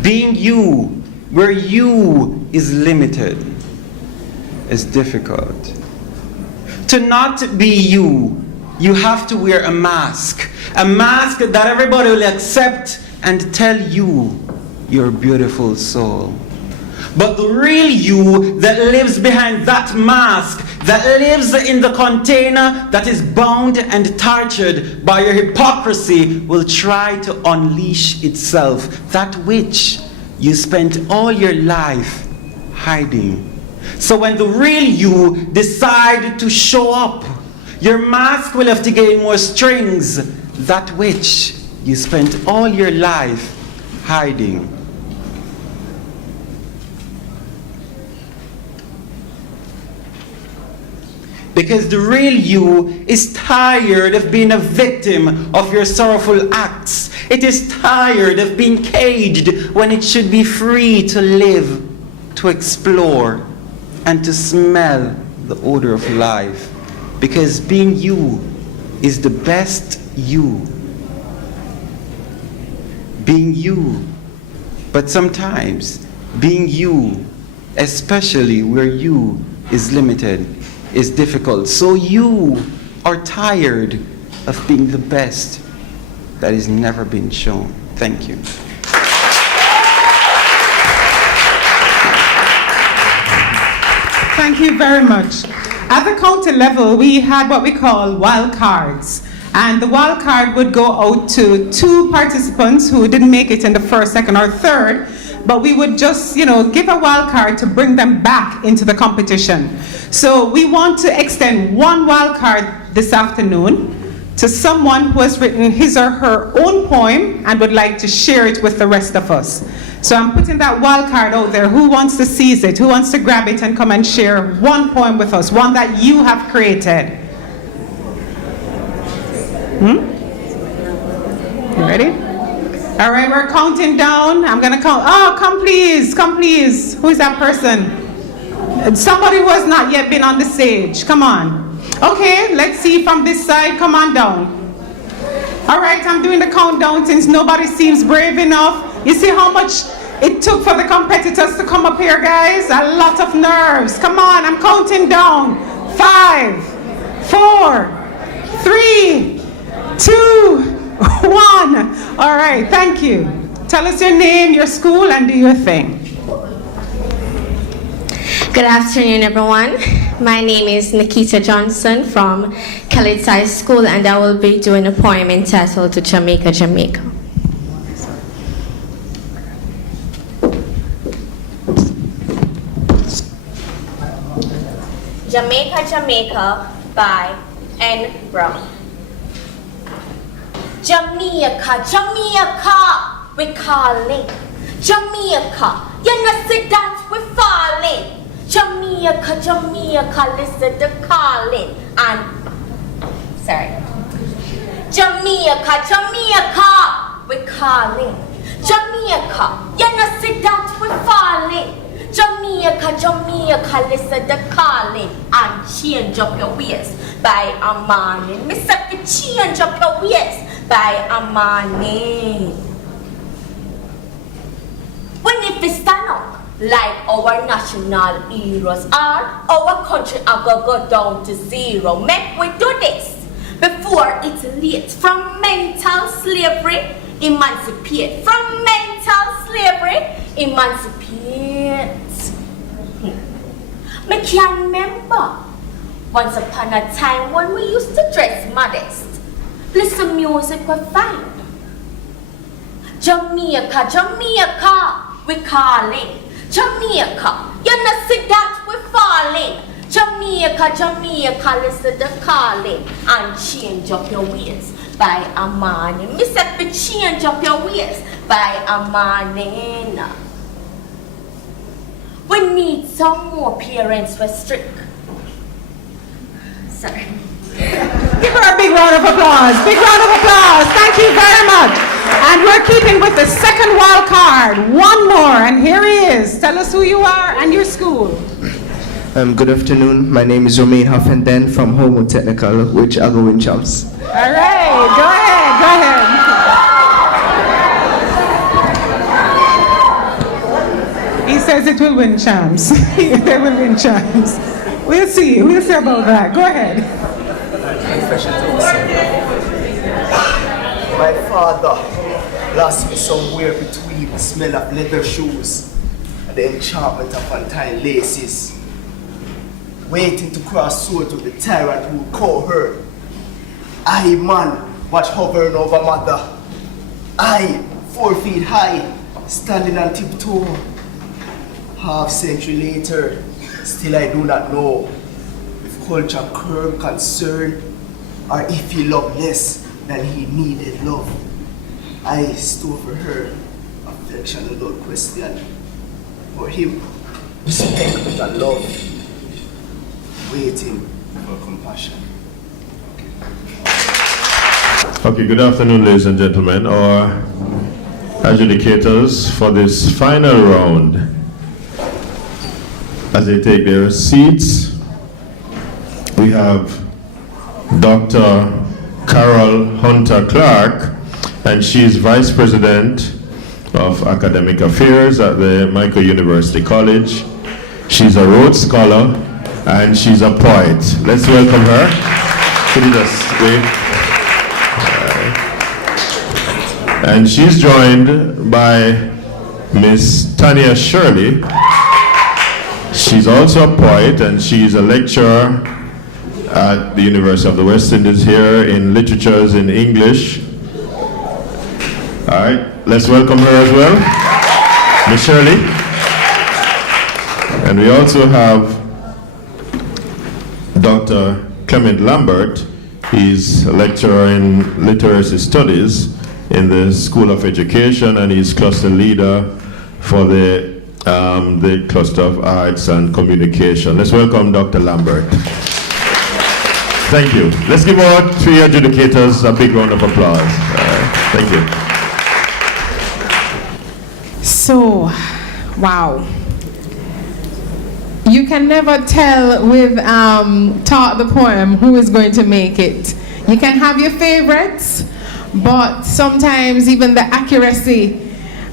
Being you where you is limited is difficult. To not be you, you have to wear a mask that everybody will accept and tell you your beautiful soul. But the real you that lives behind that mask, that lives in the container that is bound and tortured by your hypocrisy, will try to unleash itself, that which you spent all your life hiding. So when the real you decide to show up, your mask will have to gain more strings, that which you spent all your life hiding. Because the real you is tired of being a victim of your sorrowful acts. It is tired of being caged when it should be free to live, to explore, and to smell the odor of life. Because being you is the best you. Being you. But sometimes being you, especially where you is limited, is difficult. So you are tired of being the best that has never been shown. Thank you. Thank you very much. At the county level, we had what we call wild cards. And the wild card would go out to 2 participants who didn't make it in the first, second, or third. But we would just, give a wild card to bring them back into the competition. So we want to extend 1 wild card this afternoon to someone who has written his or her own poem and would like to share it with the rest of us. So I'm putting that wild card out there. Who wants to seize it? Who wants to grab it and come and share 1 poem with us? One that you have created. You ready? All right, we're counting down. I'm gonna count. Oh, come please, come please. Who is that person? Somebody who has not yet been on the stage. Come on. Okay, let's see from this side. Come on down. All right, I'm doing the countdown since nobody seems brave enough. You see how much it took for the competitors to come up here, guys? A lot of nerves. Come on, I'm counting down. 5, 4, 3, 2, 1. All right, thank you. Tell us your name, your school, and do your thing. Good afternoon, everyone. My name is Nikita Johnson from Kellett High School, and I will be doing a poem entitled to Jamaica, Jamaica. Jamaica, Jamaica by N. Brown. Jamaica, Jamaica, we calling. Jamaica, you know see that we falling. Jamaica, Jamaica, listen to calling. And, sorry. Jamaica, Jamaica, we calling. Jamaica, you know see that we falling. Jamaica, Jamaica, listen to calling. And change up your ways by Amani. Me say to change up your ways by Amani. We need to stand up like our national heroes are. Our country are going to go down to 0. Make we do this before it's late. From mental slavery, emancipate. From mental slavery, emancipate. Me can remember once upon a time when we used to dress modest. Listen, music was fine. Jamaica, Jamaica, we calling. Jamaica, you know see that we falling. Jamaica, Jamaica, listen to calling. And change up your ways by Amani. Me said to change up your ways by Amani. We need some more parents who are strict. Sorry. Give her a big round of applause. Big round of applause. Thank you very much. And we're keeping with the second wild card. 1 more, and here he is. Tell us who you are and your school. Good afternoon. My name is Romain Huffenden from Homo Technical, which I go in champs. All right, go ahead, go ahead. He says it will win champs. They will win champs. We'll see about that. Go ahead. My father lost me somewhere between the smell of leather shoes and the enchantment of untied laces, waiting to cross swords with the tyrant who would call her. I, man, watch hovering over mother. I, 4 feet high, standing on tiptoe. Half century later, still I do not know if culture curb concern or if he loved less than he needed love. I store for her affection without question. For him, respect and love, waiting for compassion. Okay, good afternoon, ladies and gentlemen. Our adjudicators for this final round, as they take their seats, we have Dr. Carol Hunter Clark, and she's Vice President of Academic Affairs at the Michael University College. She's a Rhodes Scholar, and she's a poet. Let's welcome her. Could you just wave? And she's joined by Miss Tanya Shirley. She's also a poet, and she's a lecturer at the University of the West Indies here in literatures in English. All right, let's welcome her as well, Miss Shirley. And we also have Dr. Clement Lambert. He's a lecturer in literacy studies in the School of Education, and he's cluster leader for the Cluster of Arts and Communication. Let's welcome Dr. Lambert. Thank you. Let's give our three adjudicators a big round of applause. Thank you. So, wow. You can never tell with Taught the Poem who is going to make it. You can have your favorites, but sometimes even the accuracy,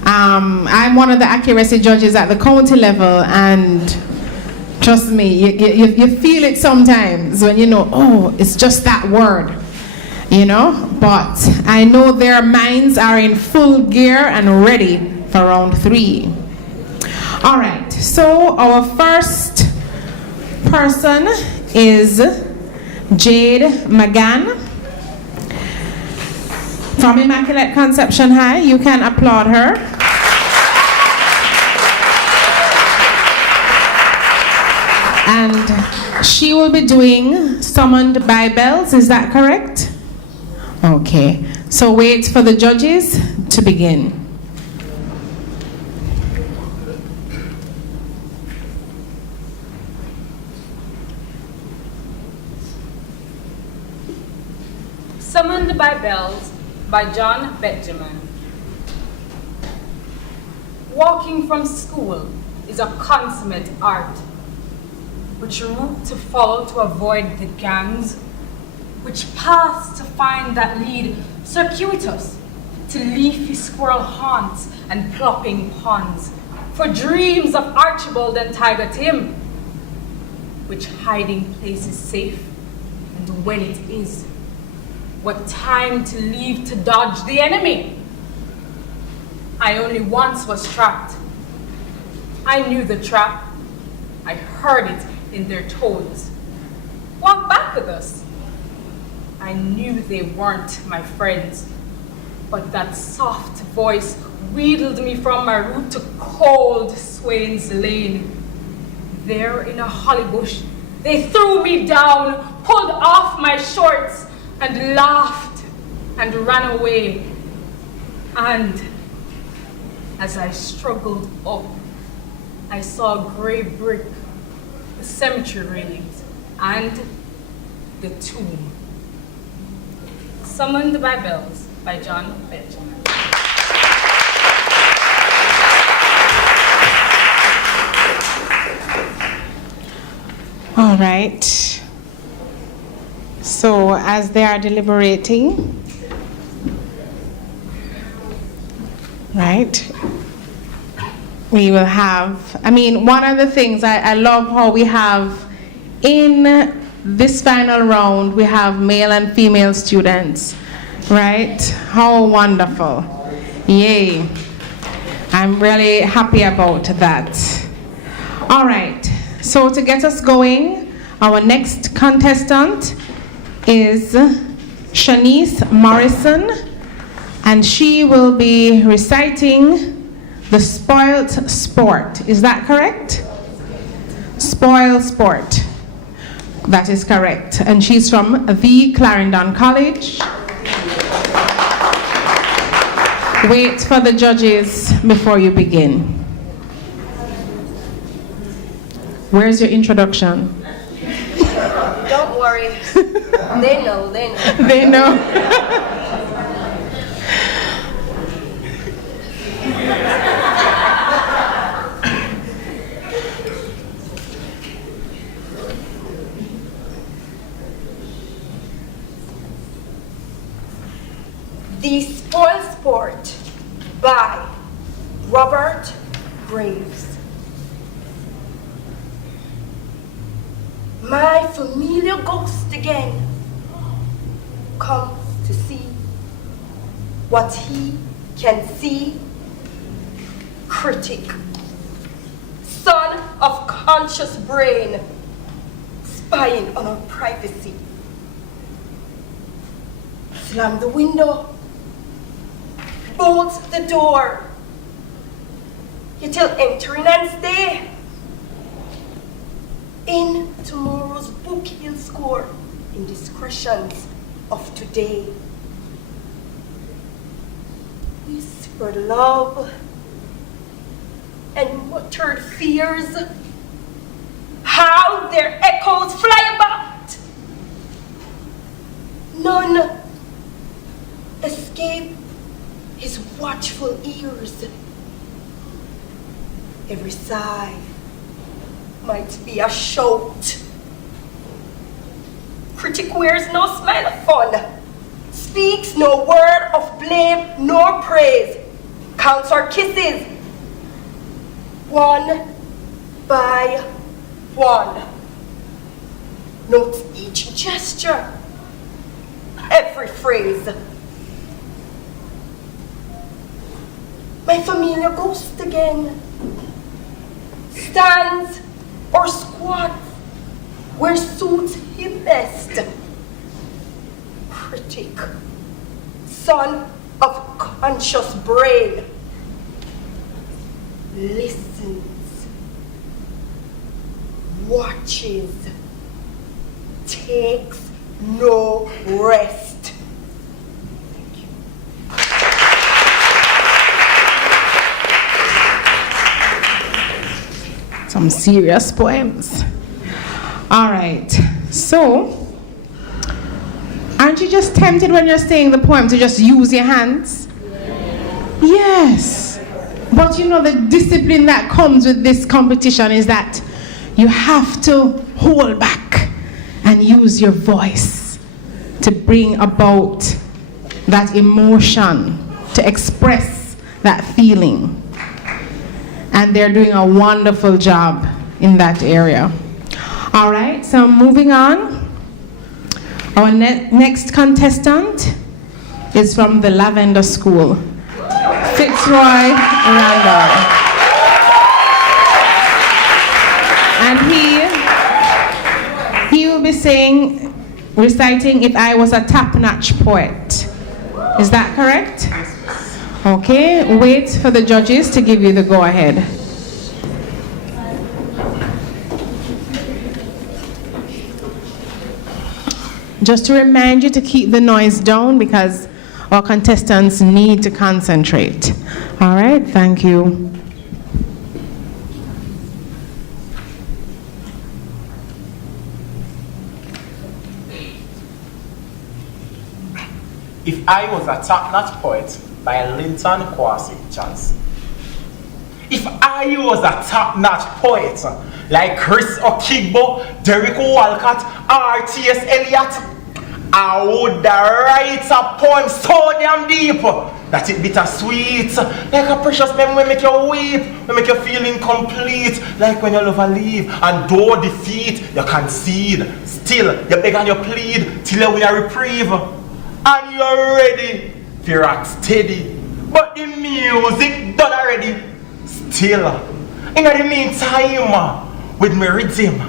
I'm one of the accuracy judges at the county level, and trust me, you feel it sometimes when you know, oh, it's just that word, you know? But I know their minds are in full gear and ready for round 3. All right, so our first person is Jade McGann from Immaculate Conception High. You can applaud her. And she will be doing Summoned by Bells, is that correct? Okay, so wait for the judges to begin. Summoned by Bells by John Benjamin. Walking from school is a consummate art, which route to follow to avoid the gangs, which paths to find that lead circuitous to leafy squirrel haunts and plopping ponds, for dreams of Archibald and Tiger Tim, which hiding place is safe, and when it is, what time to leave to dodge the enemy. I only once was trapped. I knew the trap. I heard it in their tones. Walk back with us. I knew they weren't my friends, but that soft voice wheedled me from my route to cold Swain's Lane. There in a holly bush, they threw me down, pulled off my shorts, and laughed and ran away. And as I struggled up, I saw a gray brick, the cemetery railings, and the tomb. Summoned by Bells by John Benjamin. All right. So as they are deliberating, right, we will have, one of the things I love how we have in this final round, we have male and female students, right? How wonderful. Yay. I'm really happy about that. All right, so to get us going, our next contestant is Shanice Morrison, and she will be reciting The spoilt sport. Is that correct? Spoiled sport. That is correct. And she's from the Clarendon College. Wait for the judges before you begin. Where's your introduction? Don't worry. They know. They know. The Spoil Sport by Robert Graves. My familiar ghost again comes to see what he can see. Critic, son of conscious brain, spying on our privacy. Slam the window, bolt the door. You till entering and stay. In tomorrow's book he'll score indiscretions of today. Whispered love and muttered fears, how their echoes fly about. None escape his watchful ears. Every sigh might be a shout. Critic wears no smile of fun, speaks no word of blame nor praise, counts our kisses one by one, notes each gesture, every phrase. My familiar ghost again stands or squats where suits him best. Critic, son of conscious brain, listens, watches, takes no rest. Some serious poems. All right, so aren't you just tempted when you're saying the poem to just use your hands? Yes, but you know the discipline that comes with this competition is that you have to hold back and use your voice to bring about that emotion, to express that feeling. And they're doing a wonderful job in that area. All right, so moving on. Our next contestant is from the Lavender School, Fitzroy Randall. And he will be reciting If I Was a Top-Notch Poet. Is that correct? Okay, wait for the judges to give you the go-ahead. Just to remind you to keep the noise down because our contestants need to concentrate. All right, thank you. If I Was a Top-Notch Poet by Linton Kwasi Johnson. If I was a top-notch poet like Chris Okigbo, Derek Walcott, R.T.S. Eliot, I would write a poem so damn deep that it bittersweet, like a precious memory make you weep, will make you feel incomplete, like when you love a leaf and though defeat you concede, still you beg and you plead till you win a reprieve, and you're ready to rock steady, but the music done already. Still, in the meantime, with me rhythm,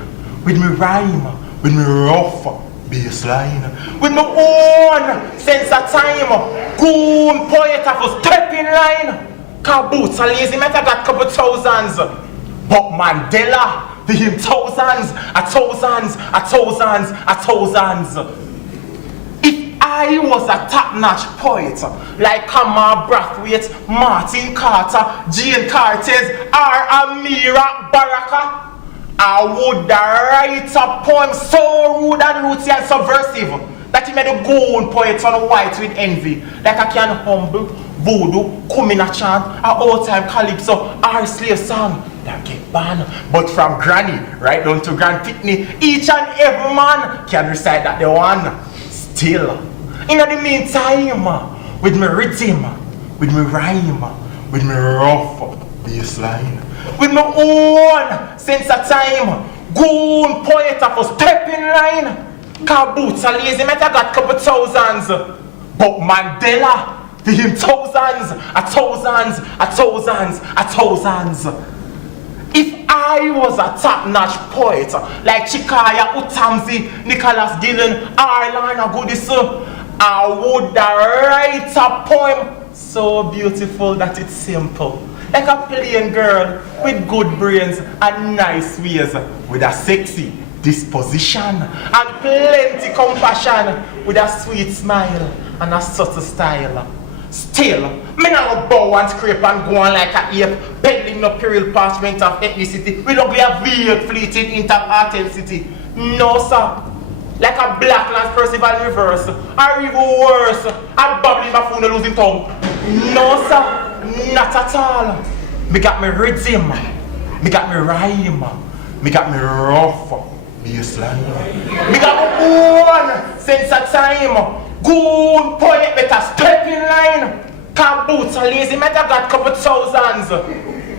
with me rhyme, with me rough bass line, with my own sense of time, goon poet of a step in line, Cause Boots and Lazy might have got couple thousands. But Mandela, for him thousands, If I was a top-notch poet, like Kamar Brathwaite, Martin Carter, Jane Cortez, or Amira Baraka, I would write a poem so rude and rooty and subversive that he made a goon poet on white with envy, like I can humble, voodoo, kumina chant, a old-time calypso, or slave song that get banned. But from granny right down to grand Pitney, each and every man can recite that they one. Still, in the meantime, with my rhythm, with my rhyme, with my rough bassline, with my own sense of time, goon poet of a step in line. Cause Boots and Lazy might have got couple thousands, but Mandela, for him thousands. If I was a top-notch poet like Chikaya Utamzi, Nicholas Gillen, or Lorna Goodis, I would write a poem so beautiful that it's simple. Like a plain girl with good brains and nice ways, with a sexy disposition and plenty compassion, with a sweet smile and a subtle style. Still, me not bow and scrape and go on like a ape, peddling no peril parchment of ethnicity, with ugly a veiled fleeting intensity. No, sir. Like a black lance Percival in reverse, or even worse, a babbling buffoon losing tongue. No, sir, not at all. Me got me rhythm, me got me rhyme, me got me rough bassline. Me got my own sense of time. Good poet better step in line. Cause Boots and Lazy might have got couple thousands,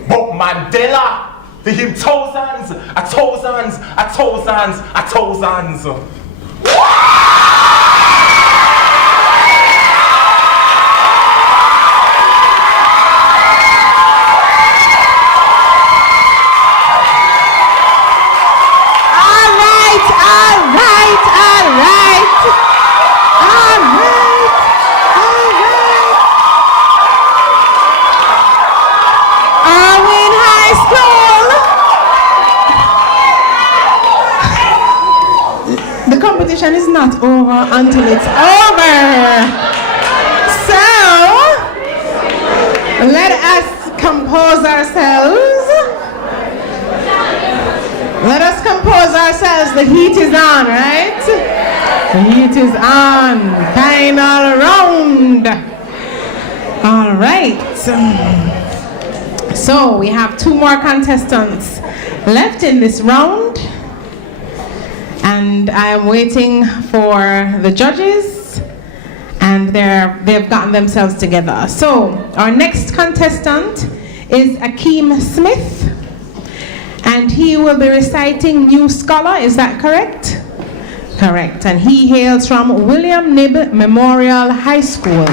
but Mandela, for him thousands. Is not over until it's over. So, let us compose ourselves. Let us compose ourselves. The heat is on, right? The heat is on. Final round. All right. So, we have 2 more contestants left in this round. And I am waiting for the judges, and they've gotten themselves together. So our next contestant is Akeem Smith, and he will be reciting New Scholar. Is that correct? Correct. And he hails from William Knibb Memorial High School.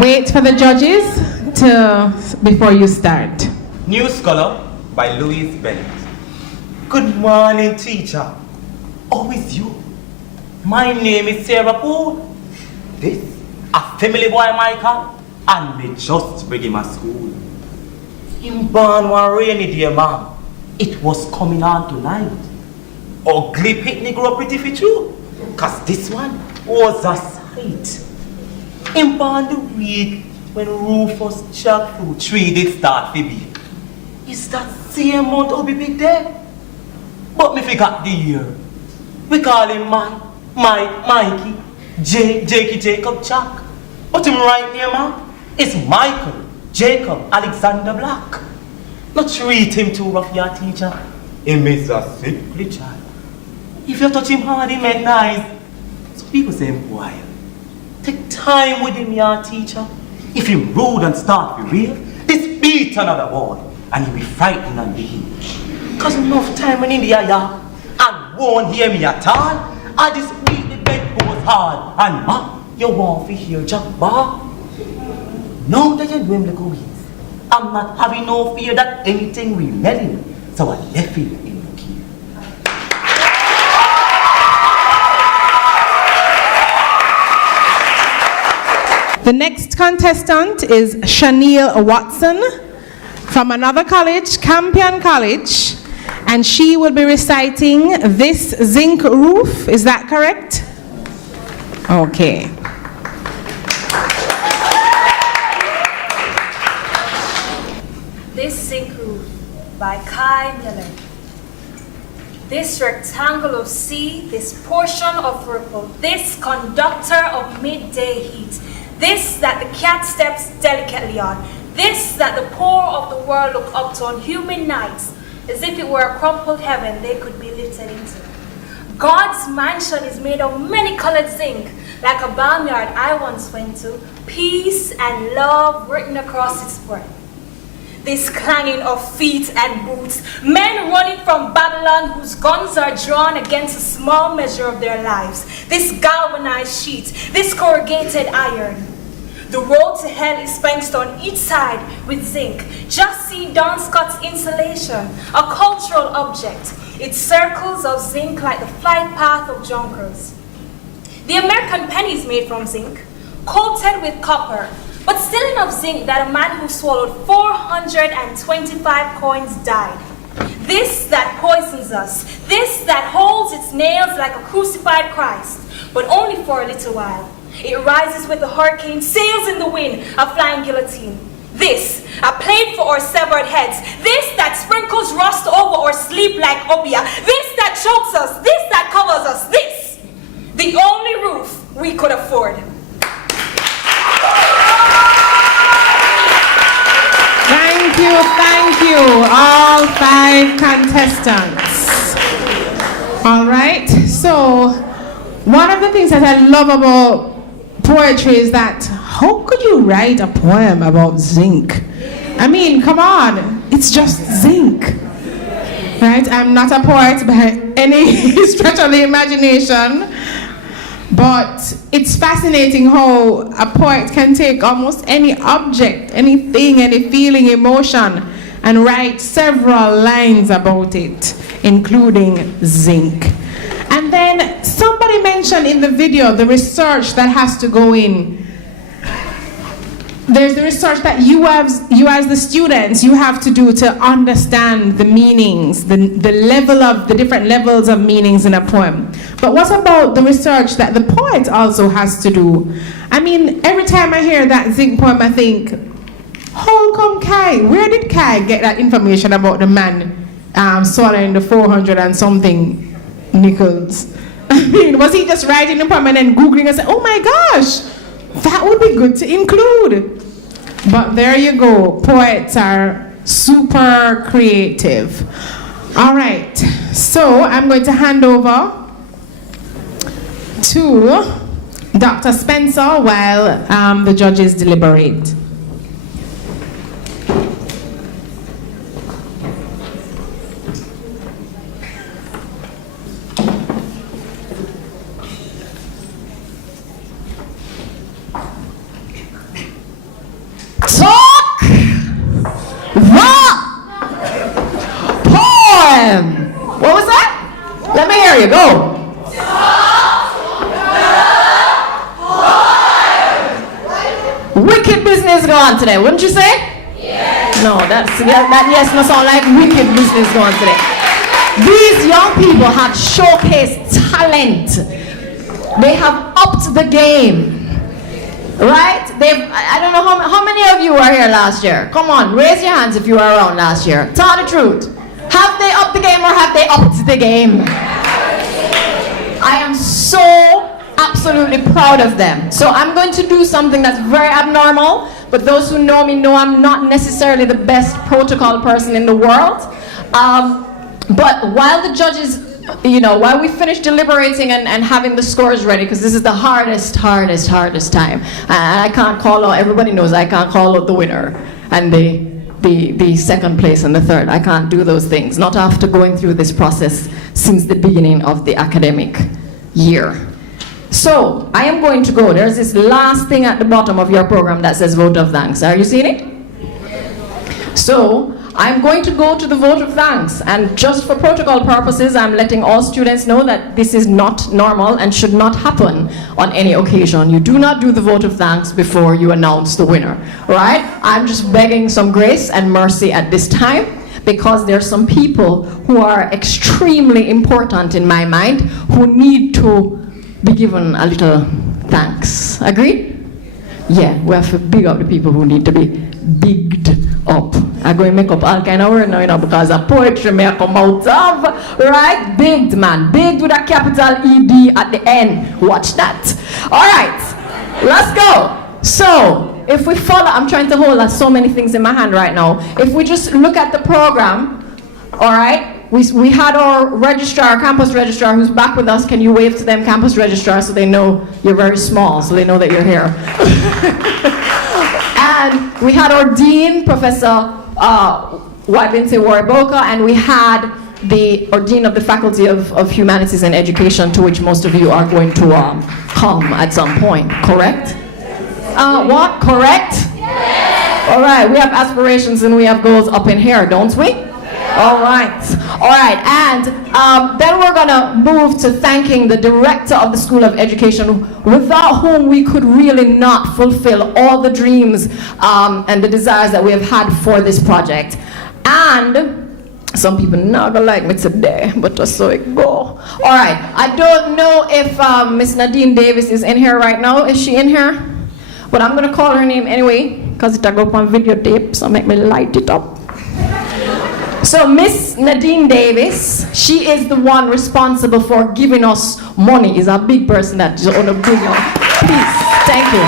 Wait for the judges before you start. New Scholar by Louise Bennett. Good morning, teacher. How is you? My name is Sarah Poole. This a family boy Michael, and me just bring him to school. Him born one rainy day, ma'am. It was coming on tonight. Ugly picnic grew up pretty for you, cause this one was a sight. Him born the week when Rufus jackfruit tree did start to be. Is that same month of the big day? But me forgot the year. We call him Mikey, Jakey Jacob Jack. But him right name, man, is Michael Jacob Alexander Black. Not treat him too rough, your teacher. He is a sickly child. If you touch him hard, he make nice. So people say him wild. Take time with him, your teacher. If him rude and start to real, this beat another word. And he'll be frightened and begin. Cause enough time in India, yeah, and won't hear me at all. I just beat the bedpost hard. And ma, you want to hear Jack Bar? Now that you do him like a weeds, I'm not having no fear that anything will melt him. So I left him in the key. The next contestant is Shaniel Watson from another college, Campion College, and she will be reciting This Zinc Roof. Is that correct? Okay. This zinc roof by Kai Miller. This rectangle of sea, this portion of ripple, this conductor of midday heat, this that the cat steps delicately on, this that the poor of the world look up to on humid nights, as if it were a crumpled heaven they could be lifted into. God's mansion is made of many colored zinc, like a barnyard I once went to, peace and love written across its brick. This clanging of feet and boots, men running from Babylon whose guns are drawn against a small measure of their lives, this galvanized sheet, this corrugated iron. The road to hell is fenced on each side with zinc. Just see Don Scott's insulation, a cultural object. It circles of zinc like the flight path of junkers. The American penny is made from zinc, coated with copper, but still enough zinc that a man who swallowed 425 coins died. This that poisons us, this that holds its nails like a crucified Christ, but only for a little while. It rises with the hurricane, sails in the wind, a flying guillotine. This, a plate for our severed heads. This that sprinkles rust over our sleep like obeah. This that chokes us, this that covers us. This, the only roof we could afford. Thank you, all 5 contestants. All right, so one of the things that I love about poetry is that how could you write a poem about zinc? I mean, come on, it's just zinc, right? I'm not a poet by any stretch of the imagination, but it's fascinating how a poet can take almost any object, anything, any feeling, emotion, and write several lines about it, including zinc. And then somebody mentioned in the video the research that has to go in. There's the research that you as the students, you have to do to understand the meanings, the different levels of meanings in a poem. But what about the research that the poet also has to do? I mean, every time I hear that zinc poem, I think, how come Kai, where did Kai get that information about the man swallowing the 400 and something nickels? I mean, was he just writing the poem and then Googling and saying, oh my gosh, that would be good to include? But there you go, poets are super creative. All right, so I'm going to hand over to Dr. Spencer while the judges deliberate. Talk the poem. What was that? Let me hear you. Go. Wicked business going on today, wouldn't you say? Yes. No, that yes must sound like wicked business going on today. These young people have showcased talent. They have upped the game. Right? I don't know how many of you were here last year. Come on, raise your hands if you were around last year. Tell the truth. Have they upped the game or have they upped the game? I am so absolutely proud of them. So I'm going to do something that's very abnormal, but those who know me know I'm not necessarily the best protocol person in the world. But while the judges, while we finish deliberating and having the scores ready, because this is the hardest time. I can't call out, everybody knows I can't call out the winner and the second place and the third. I can't do those things, not after going through this process since the beginning of the academic year. So I am going to go, there's this last thing at the bottom of your program that says vote of thanks. Are you seeing it? So I'm going to go to the vote of thanks. And just for protocol purposes, I'm letting all students know that this is not normal and should not happen on any occasion. You do not do the vote of thanks before you announce the winner, right? I'm just begging some grace and mercy at this time, because there are some people who are extremely important in my mind who need to be given a little thanks. Agreed? Yeah, we have to big up the people who need to be bigged up. I'm going to make up all kind of word now, you know, because of poetry may come out of, right? Bigged, man. Bigged with a capital ED at the end. Watch that. All right, let's go. So, if we follow, I'm trying to hold so many things in my hand right now. If we just look at the program, all right, we had our registrar, campus registrar, who's back with us. Can you wave to them, campus registrar, so they know you're very small, so they know that you're here. And we had our dean, Professor Wabinse Wariboka, and we had our dean of the Faculty of Humanities and Education, to which most of you are going to come at some point, correct? What? Correct? Yes. All right, we have aspirations and we have goals up in here, don't we? Yes. All right, and then we're gonna move to thanking the director of the School of Education, without whom we could really not fulfill all the dreams and the desires that we have had for this project. And some people not gonna like me today, but just so it go. All right, I don't know if Miss Nadine Davis is in here right now. Is she in here? But I'm going to call her name anyway, because it'll go up on videotape, so make me light it up. So Miss Nadine Davis, she is the one responsible for giving us money. Is a big person that is on a big one. Please, thank you.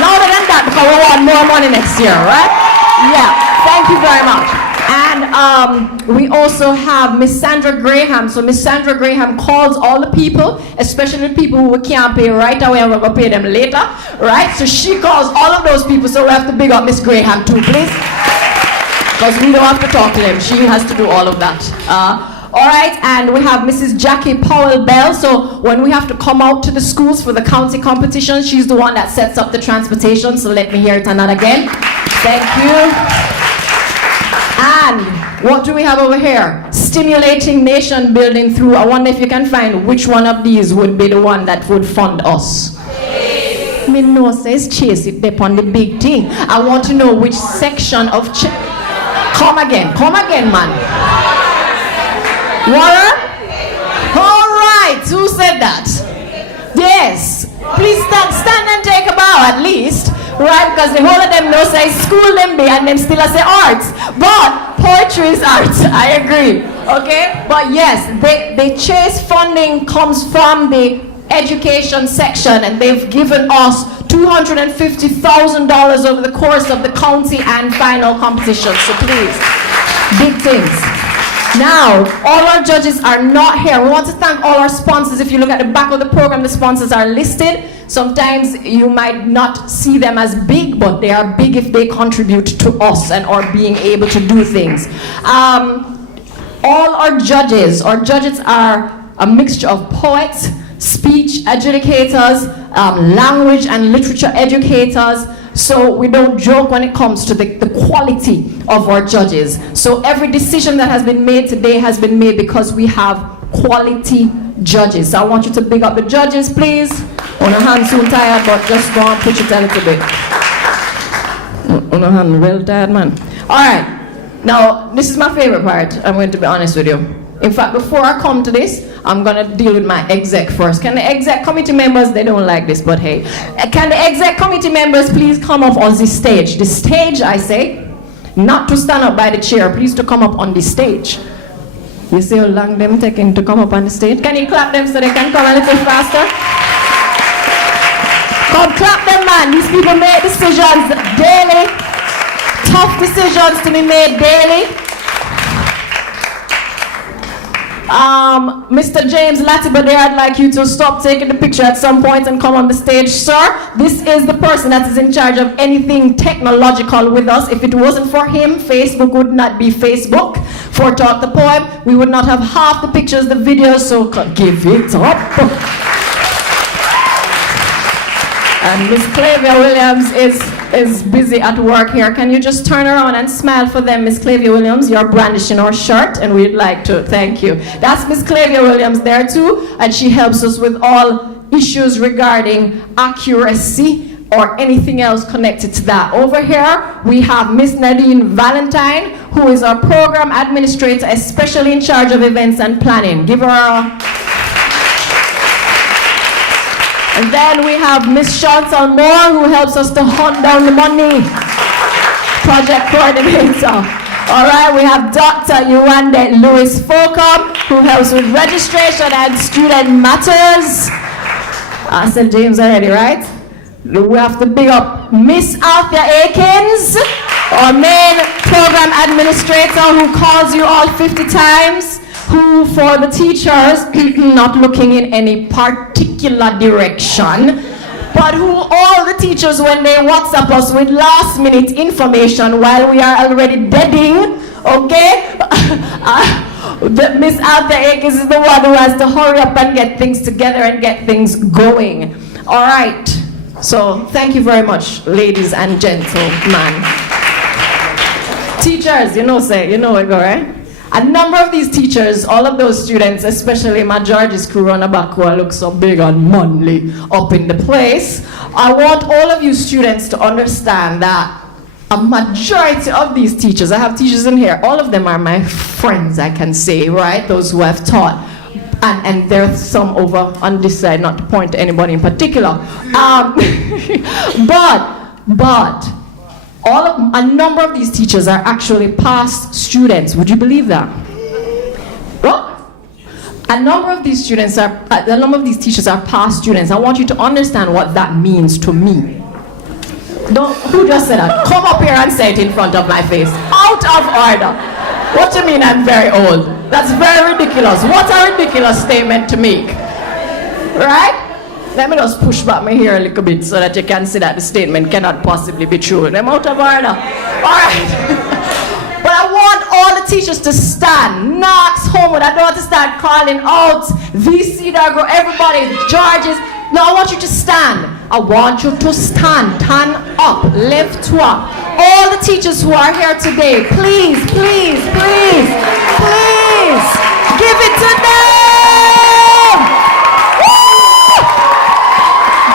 Louder than that, because we want more money next year, right? Yeah, thank you very much. And we also have Miss Sandra Graham. So Miss Sandra Graham calls all the people, especially the people who we can't pay right away and we're going to pay them later, right? So she calls all of those people, so we have to big up Miss Graham too, please. Because we don't have to talk to them. She has to do all of that. All right, and we have Mrs. Jackie Powell Bell. So when we have to come out to the schools for the county competition, she's the one that sets up the transportation. So let me hear it again. Thank you. And what do we have over here? Stimulating nation building through. I wonder if you can find which one of these would be the one that would fund us. Chase. Me know says Chase it up on the big thing. I want to know which section of Come again, man. Warren? All right, who said that? Yes. Please stand and take a bow at least. Right, because the whole of them know say school them be and them still say arts. But poetry is arts, I agree. Okay? But yes, the Chase funding comes from the education section, and they've given us $250,000 over the course of the county and final competition. So please, big things. Now, all our judges are not here. We want to thank all our sponsors. If you look at the back of the program, the sponsors are listed. Sometimes you might not see them as big, but they are big if they contribute to us and our being able to do things. All our judges are a mixture of poets, speech educators, language and literature educators. So we don't joke when it comes to the quality of our judges. So every decision that has been made today has been made because we have quality judges. So I want you to big up the judges, please. On a hand soon tired, but just go and push it a little bit. On a hand real tired, man. All right. Now, this is my favorite part. I'm going to be honest with you. In fact, before I come to this, I'm going to deal with my exec first. Can the exec committee members, they don't like this, but hey. Can the exec committee members please come up on the stage? The stage, I say, not to stand up by the chair, please to come up on the stage. You see how long them taking to come up on the stage? Can you clap them so they can come a little faster? Come clap them, man. These people make decisions daily. Tough decisions to be made daily. Mr. James Latibade, I'd like you to stop taking the picture at some point and come on the stage, sir. This is the person that is in charge of anything technological with us. If it wasn't for him, Facebook would not be Facebook. For Talk the Poem, we would not have half the pictures, the videos, so give it up. And Miss Clavia Williams is is busy at work here. Can you just turn around and smile for them, Miss Clavia Williams? You're brandishing our shirt, and we'd like to thank you. That's Miss Clavia Williams there too, and she helps us with all issues regarding accuracy or anything else connected to that. Over here, we have Miss Nadine Valentine, who is our program administrator, especially in charge of events and planning. Give her a... And then we have Miss Chantal Moore, who helps us to hunt down the money. Project coordinator. All right, we have Dr. Yuande Lewis Folcom, who helps with registration and student matters. I said James already, right? We have to big up Miss Althea Akins, our main program administrator, who calls you all 50 times, who for the teachers, not looking in any particular direction, but who all the teachers, when they WhatsApp us with last minute information while we are already deading, okay? Miss Althea Akins is the one who has to hurry up and get things together and get things going. All right. So thank you very much, ladies and gentlemen. Teachers, you know we go, right? A number of these teachers, all of those students, especially my George's crew on the back who look so big and manly up in the place, I want all of you students to understand that a majority of these teachers, I have teachers in here, all of them are my friends, I can say, right? Those who have taught. And there's some over on this side, not to point to anybody in particular. But a number of these teachers are actually past students. Would you believe that? What? A number of these teachers are past students. I want you to understand what that means to me. Who just said that? Come up here and say it in front of my face. Out of order. What do you mean I'm very old? That's very ridiculous. What a ridiculous statement to make. Right? Let me just push back my hair a little bit so that you can see that the statement cannot possibly be true. I'm out of order. Alright. But I want all the teachers to stand. Knox, Homewood, I don't want to start calling out VC, Dargo, everybody, George's. No, I want you to stand. I want you to stand. Turn up. Lift up. All the teachers who are here today, please, please, please, please, give it to them. Woo!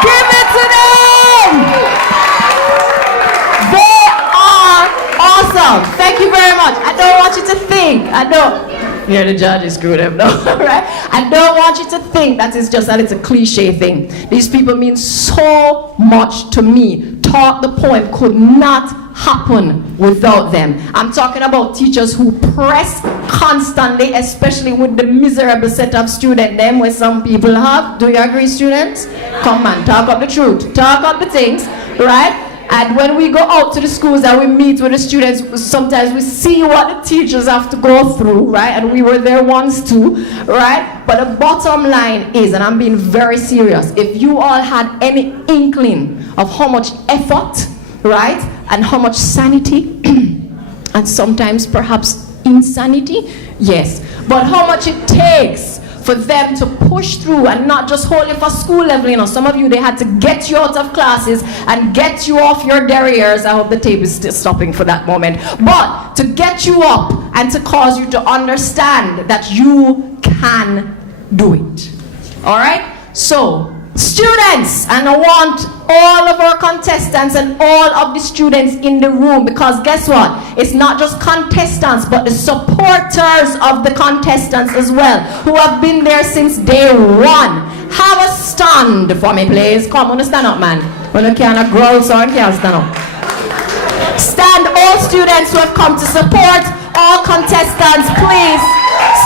Give it to them. They are awesome. Thank you very much. I don't want you to think. Here the judges screw them though, right? I don't want you to think that is just a little cliche thing. These people mean so much to me. Talk the poem could not happen without them. I'm talking about teachers who press constantly, especially with the miserable set of students them where some people have. Do you agree, students? Come on, talk up the truth. Talk up the things, right? And when we go out to the schools and we meet with the students, sometimes we see what the teachers have to go through, right? And we were there once too, right? But the bottom line is, and I'm being very serious, if you all had any inkling of how much effort, right? And how much sanity, and sometimes perhaps insanity, yes. But how much it takes for them to push through and not just hold you for school level. You know, some of you, they had to get you out of classes and get you off your derrieres. I hope the tape is still stopping for that moment. But to get you up and to cause you to understand that you can do it. All right? So, students, and I want all of our contestants and all of the students in the room, because guess what? It's not just contestants, but the supporters of the contestants as well, who have been there since day one. Have a stand for me, please. Come on, stand up, man. When you can't growl, so you can't stand up. Stand, all students who have come to support, all contestants, please.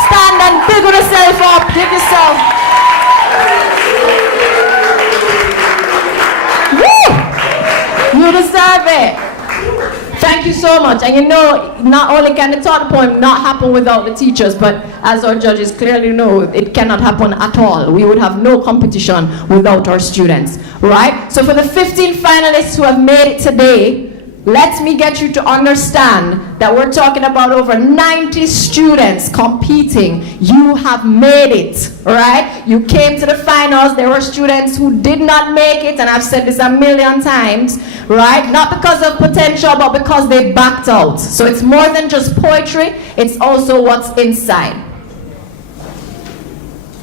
Stand and big yourself up, give yourself. You deserve it. Thank you so much. And you know, not only can the talk poem not happen without the teachers, but as our judges clearly know, it cannot happen at all. We would have no competition without our students, right? So for the 15 finalists who have made it today, let me get you to understand that we're talking about over 90 students competing. You have made it, all right? You came to the finals. There were students who did not make it, and I've said this a million times, right? Not because of potential, but because they backed out. So it's more than just poetry, it's also what's inside.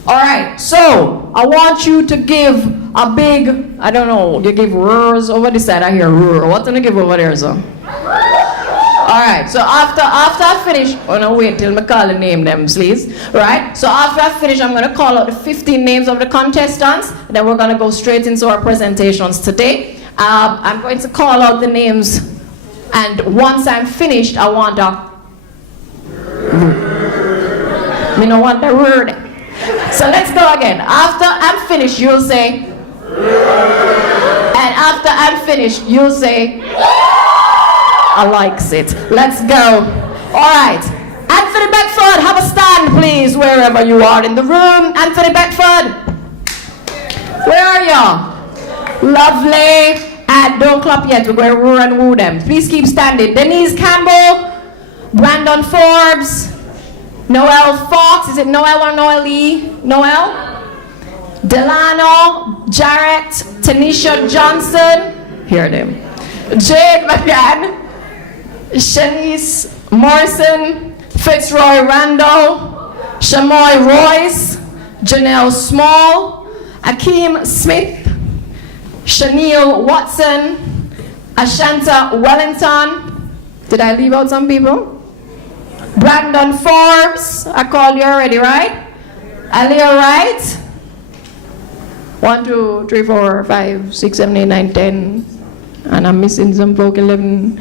All right, so I want you to give a big, I don't know, you give roars over this side. I hear roar. What do you give over there, sir? All right, so after I finish, oh no, wait till I call the name them, please. Right, so after I finish, I'm gonna call out the 15 names of the contestants, and then we're gonna go straight into our presentations today. I'm going to call out the names, and once I'm finished, I want me no want the word. So let's go again. After I'm finished, you'll say, and after I'm finished, you'll say, I likes it. Let's go. All right. Anthony Beckford, have a stand, please, wherever you are in the room. Anthony Beckford, where are you? Lovely. And don't clap yet. We're going to roar and woo them. Please keep standing. Denise Campbell, Brandon Forbes, Noel Fox. Is it Noel or Noel? Noel? Delano, Jarrett, Tanisha Johnson. Hear them. Jade McGann, Shanice Morrison, Fitzroy Randall, Shamoy Royce, Janelle Small, Akeem Smith, Shaniel Watson, Ashanta Wellington. Did I leave out some people? Brandon Forbes. I called you already, right? Alia Wright. 1, 2, 3, 4, 5, 6, 7, 8, 9, 10. And I'm missing some folk 11.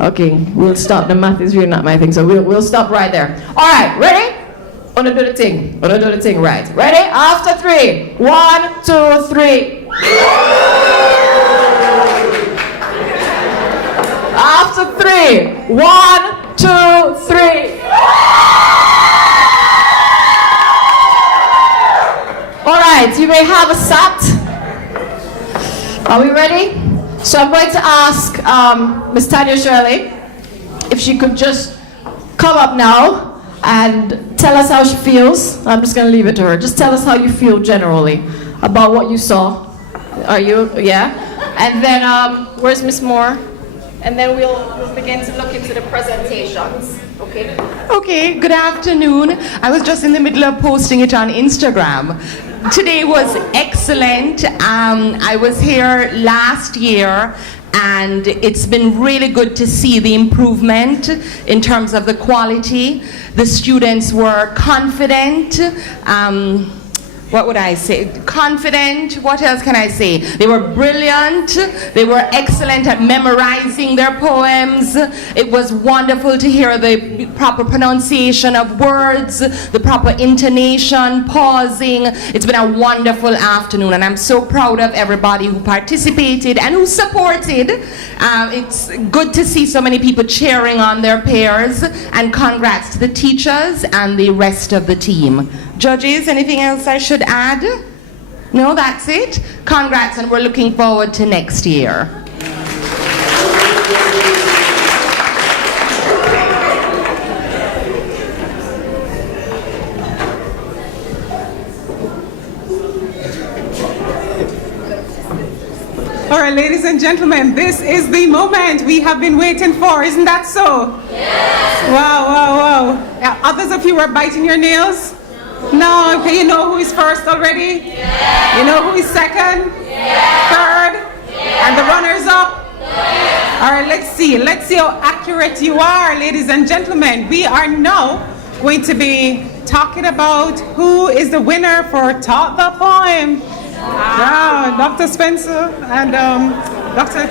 Okay, we'll stop. The math is really not my thing, so we'll stop right there. All right, ready? Wanna do the thing. Wanna do the thing right. Ready? After 3. 1, 2, 3. After 3. 1, 2, 3. All right, you may have a sat. Are we ready? So I'm going to ask Ms. Tanya Shirley if she could just come up now and tell us how she feels. I'm just going to leave it to her. Just tell us how you feel generally about what you saw. Are you, yeah? And then, where's Miss Moore? And then we'll begin to look into the presentations. Okay? Okay, good afternoon. I was just in the middle of posting it on Instagram. Today was excellent. I was here last year, and it's been really good to see the improvement in terms of the quality. The students were confident. What would I say? Confident. What else can I say? They were brilliant. They were excellent at memorizing their poems. It was wonderful to hear the proper pronunciation of words, the proper intonation, pausing. It's been a wonderful afternoon, and I'm so proud of everybody who participated and who supported. It's good to see so many people cheering on their peers, and congrats to the teachers and the rest of the team. Judges, anything else I should add? No, that's it? Congrats, and we're looking forward to next year. All right, ladies and gentlemen, this is the moment we have been waiting for. Isn't that so? Yes. Wow, wow, wow. Others of you are biting your nails? No. Okay, you know who is first already? Yes. You know who is second? Yes. Third? Yes. And the runners up? Yes. All right, let's see how accurate you are, ladies and gentlemen. We are now going to be talking about who is the winner for Taught the Poem. Wow, Dr. Spencer and Dr.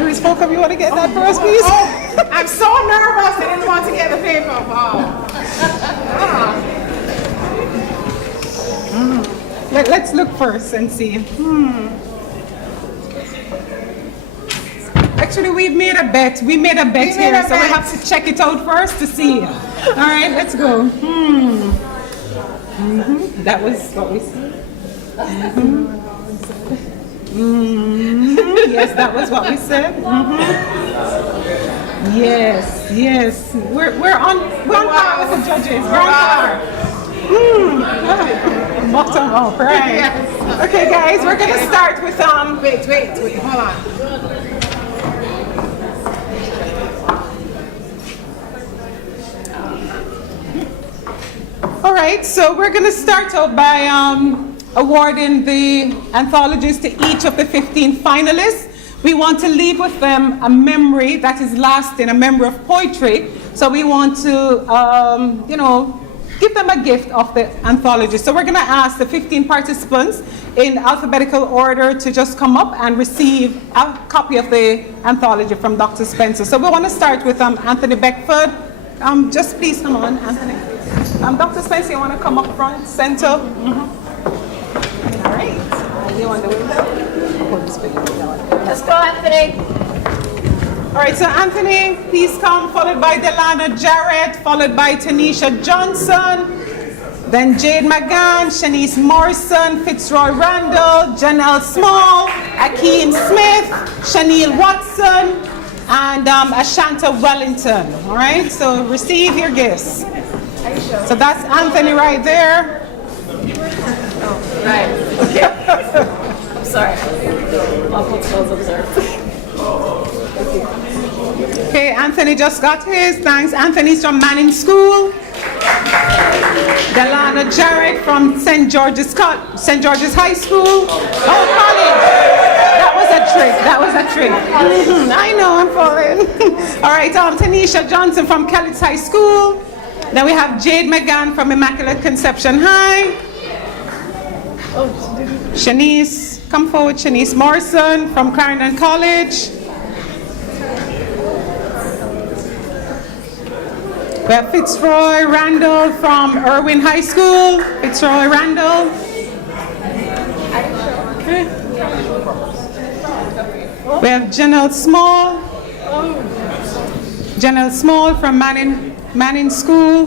Louis Folkham, you want to get that for us, please? Oh, I'm so nervous, I didn't want to get the paper. Wow. Let's look first and see. Actually, we've made a bet. We made a bet here, so we have to check it out first to see. All right, let's go. That was what we said. Yes, that was what we said. Yes, yes. We're on par with the judges. We're on par. Bottom up, right? Okay, guys, we're gonna start with Wait, hold on. All right, so we're going to start out by awarding the anthologies to each of the 15 finalists. We want to leave with them a memory that is lasting, a memory of poetry. So we want to, give them a gift of the anthology. So we're going to ask the 15 participants in alphabetical order to just come up and receive a copy of the anthology from Dr. Spencer. So we want to start with Anthony Beckford. Just please come on, Anthony. Dr. Spencer, you want to come up front, center? All right. You want the window? Let's go, Anthony. All right, so Anthony, please come, followed by Delana Jarrett, followed by Tanisha Johnson, then Jade McGann, Shanice Morrison, Fitzroy Randall, Janelle Small, Akeem Smith, Shaniel Watson, and Ashanta Wellington. All right, so receive your gifts. So that's Anthony right there. Oh, right. Okay. I'm sorry. Awful skills observed. Okay, Anthony just got his. Thanks. Anthony's from Manning School. Delana Jarrett from St. George's High School. Oh, college. That was a trick. I know, I'm falling. All right, Tanisha Johnson from Kellett's High School. Then we have Jade McGann from Immaculate Conception High. Shanice, come forward. Shanice Morrison from Clarendon College. We have Fitzroy Randall from Irwin High School. Fitzroy Randall. We have Janelle Small. Janelle Small from Manning School.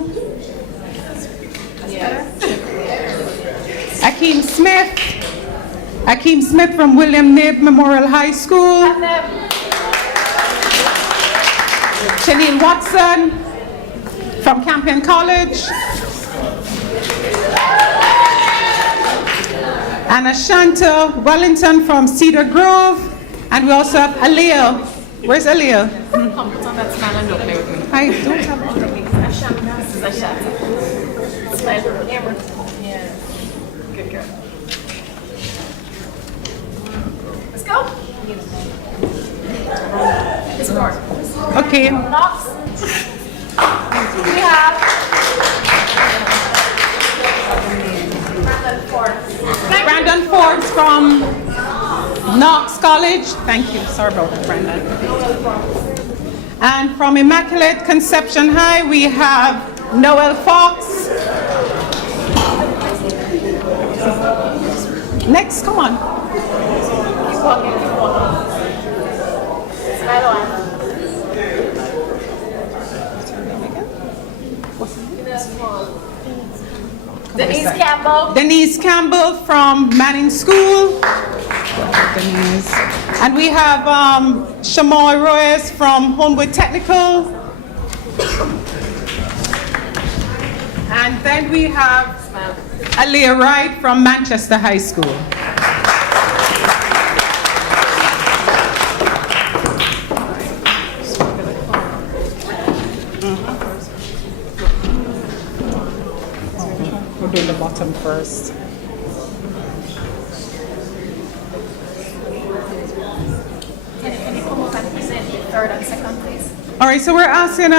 Akeem Smith from William Knibb Memorial High School. Shaniel Watson from Campion College. And Ashanta Wellington from Cedar Grove. And we also have Aaliyah. Where's Aaliyah? Put on that smile and don't play with me. I don't have it. Ashanta. This is Ashanta. Smile for the camera. Yeah. Good girl. Let's go. It's more. Okay. Knox. We have Brandon Forbes from Knox College. Thank you. Sorry about that, Brandon. And from Immaculate Conception High, we have Noel Fox. Next, come on. Keep walking. Smile on. Denise Campbell from Manning School. Denise. And we have Shamoy Royce from Homewood Technical. And then we have Aaliyah Wright from Manchester High School. We're doing the bottom first. Can you come up and present the third and second, please? All right, so we're asking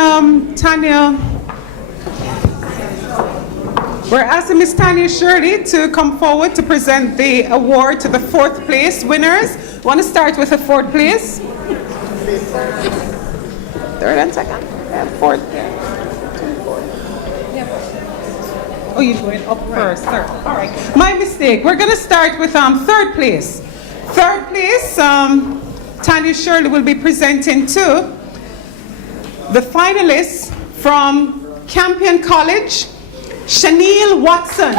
Miss Tanya Shirley to come forward to present the award to the 4th place winners. Want to start with the 4th place? 3rd and 2nd? Yeah, 4th. Yeah. Oh, you're going up first. 3rd. All right. My mistake. We're going to start with 3rd place. 3rd place, Tanya Shirley will be presenting to the finalists from Campion College, Shaniel Watson.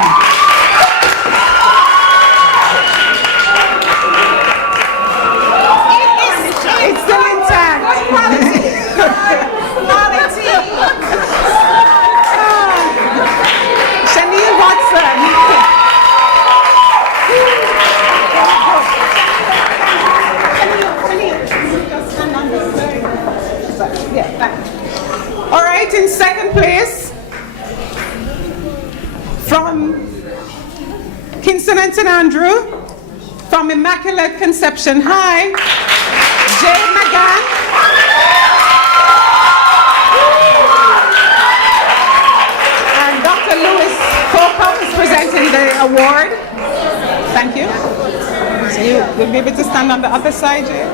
From Kingston and St. Andrew, from Immaculate Conception High, Jade McGann. And Dr. Lewis Folcom is presenting the award. Thank you. So you'll be able to stand on the other side, Jade.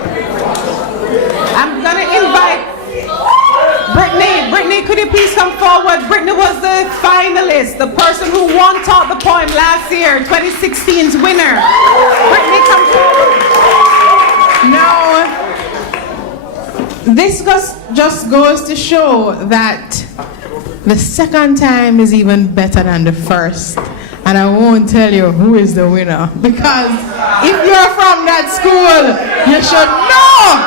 I'm going to invite Brittany. Brittany, could you please come forward? Brittany was the finalist, the person who won Taught the Poem last year, 2016's winner. Brittany, come forward. Now, this just goes to show that the second time is even better than the first. And I won't tell you who is the winner, because if you're from that school, you should know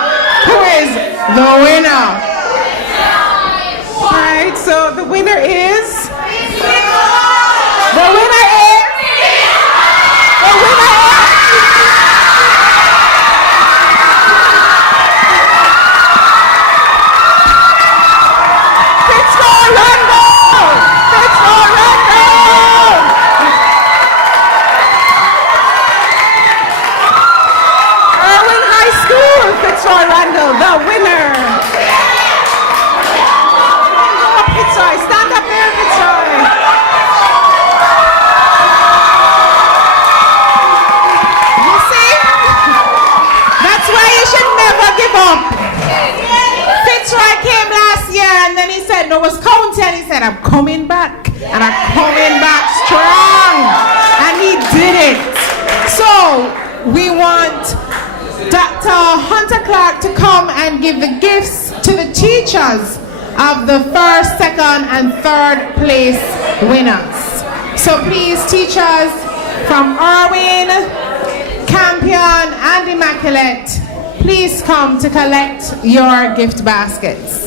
who is the winner. All right, so the winner is... No, was counting, and he said, I'm coming back, and I'm coming back strong, and he did it. So we want Dr. Hunter Clark to come and give the gifts to the teachers of the first, second, and third place winners. So please, teachers from Irwin, Campion, and Immaculate, please come to collect your gift baskets.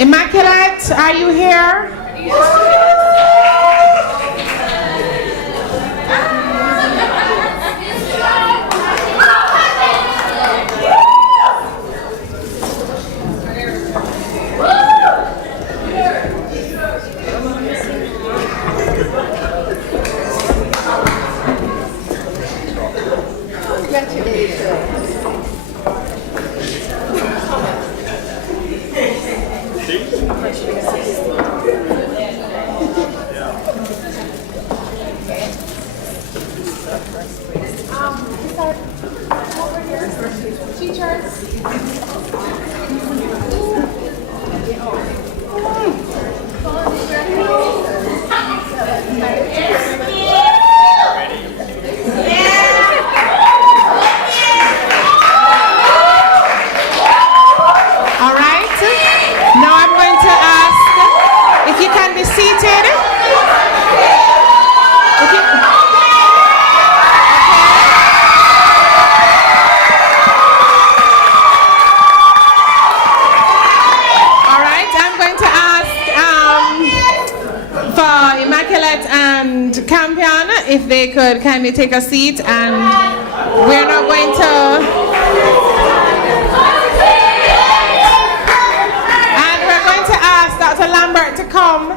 Immaculate, are you here? If they could kindly take a seat, and we're not going to ask Dr. Lambert to come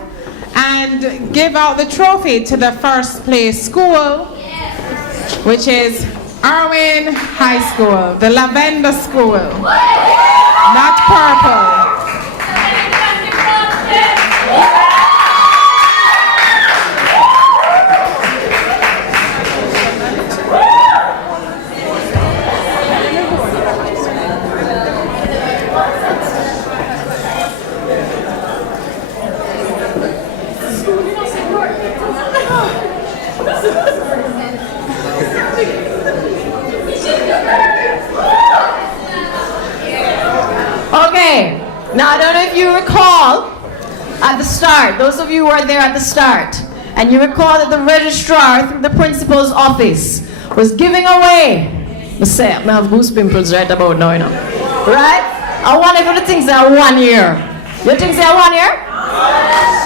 and give out the trophy to the first place school, which is Irwin High School, the Lavender School, not purple. Now, I don't know if you recall at the start, those of you who were there at the start, and you recall that the registrar through the principal's office was giving away, I have goose pimples right about now, you know. Right? I wonder if the things are 1 year. You think they are 1 year?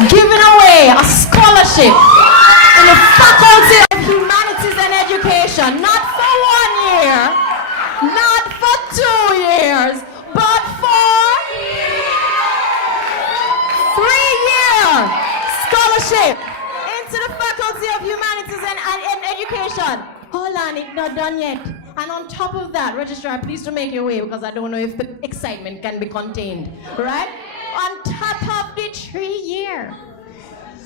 Giving away a scholarship in the Faculty of Humanities and Education, not for 1 year, not for 2 years, but for 3-year scholarship into the Faculty of Humanities and Education. Hold on, it's not done yet. And on top of that, registrar, please to make your way because I don't know if the excitement can be contained, right? On top of the 3-year,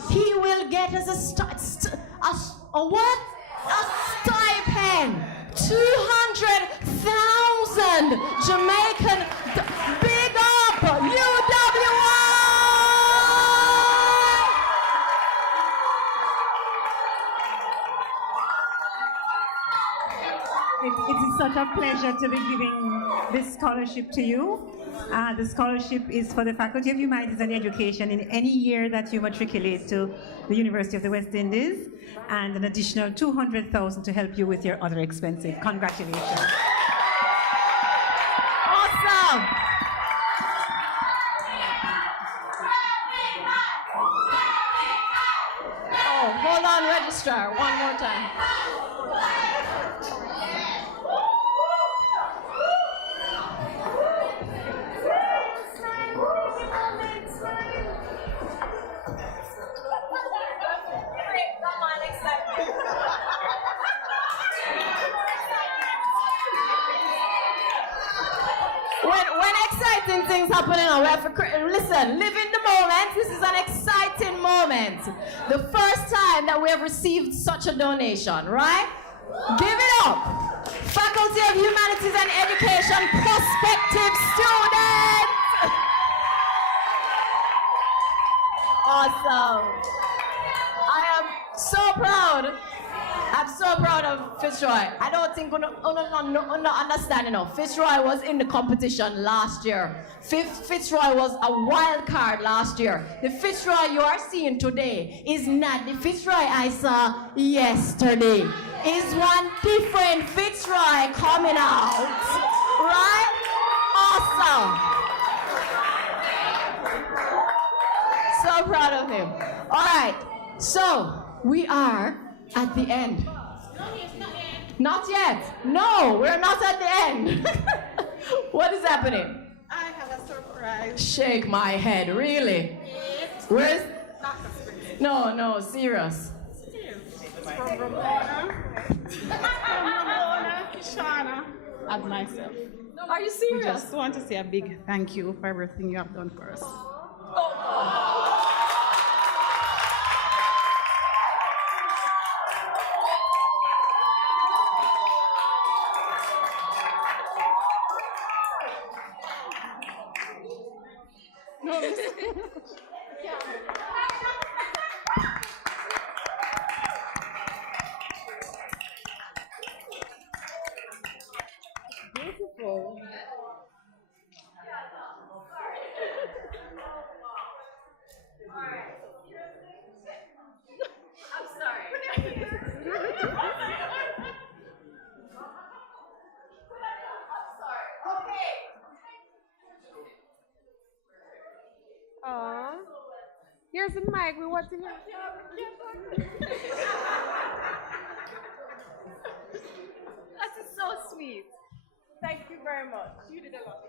he will get as a stipend, 200,000 Jamaican, big up, UWI! It is such a pleasure to be giving this scholarship to you. The scholarship is for the Faculty of Humanities and Education in any year that you matriculate to the University of the West Indies, and an additional 200,000 to help you with your other expenses. Congratulations. Awesome! Oh, hold on, registrar, one more time. When exciting things happen, you know, we have to listen, live in the moment. This is an exciting moment. The first time that we have received such a donation, right? Give it up. Faculty of Humanities and Education, prospective students. Awesome. I am so proud. I'm so proud of Fitzroy. I don't think you understand enough. Fitzroy was in the competition last year. Fitzroy was a wild card last year. The Fitzroy you are seeing today is not the Fitzroy I saw yesterday. It's one different Fitzroy coming out. Right? Awesome. So proud of him. All right. So we are at the end. Not yet. No, we're not at the end. What is happening? I have a surprise. Shake my head, really? Where's? No, serious. It's from Ramona. From Ramona, Kishana, and myself. Are you serious? We just want to say a big thank you for everything you have done for us. Beautiful. I'm sorry. Aw. Here's the mic. We want to hear. That is so sweet. Thank you very much. You did a lot.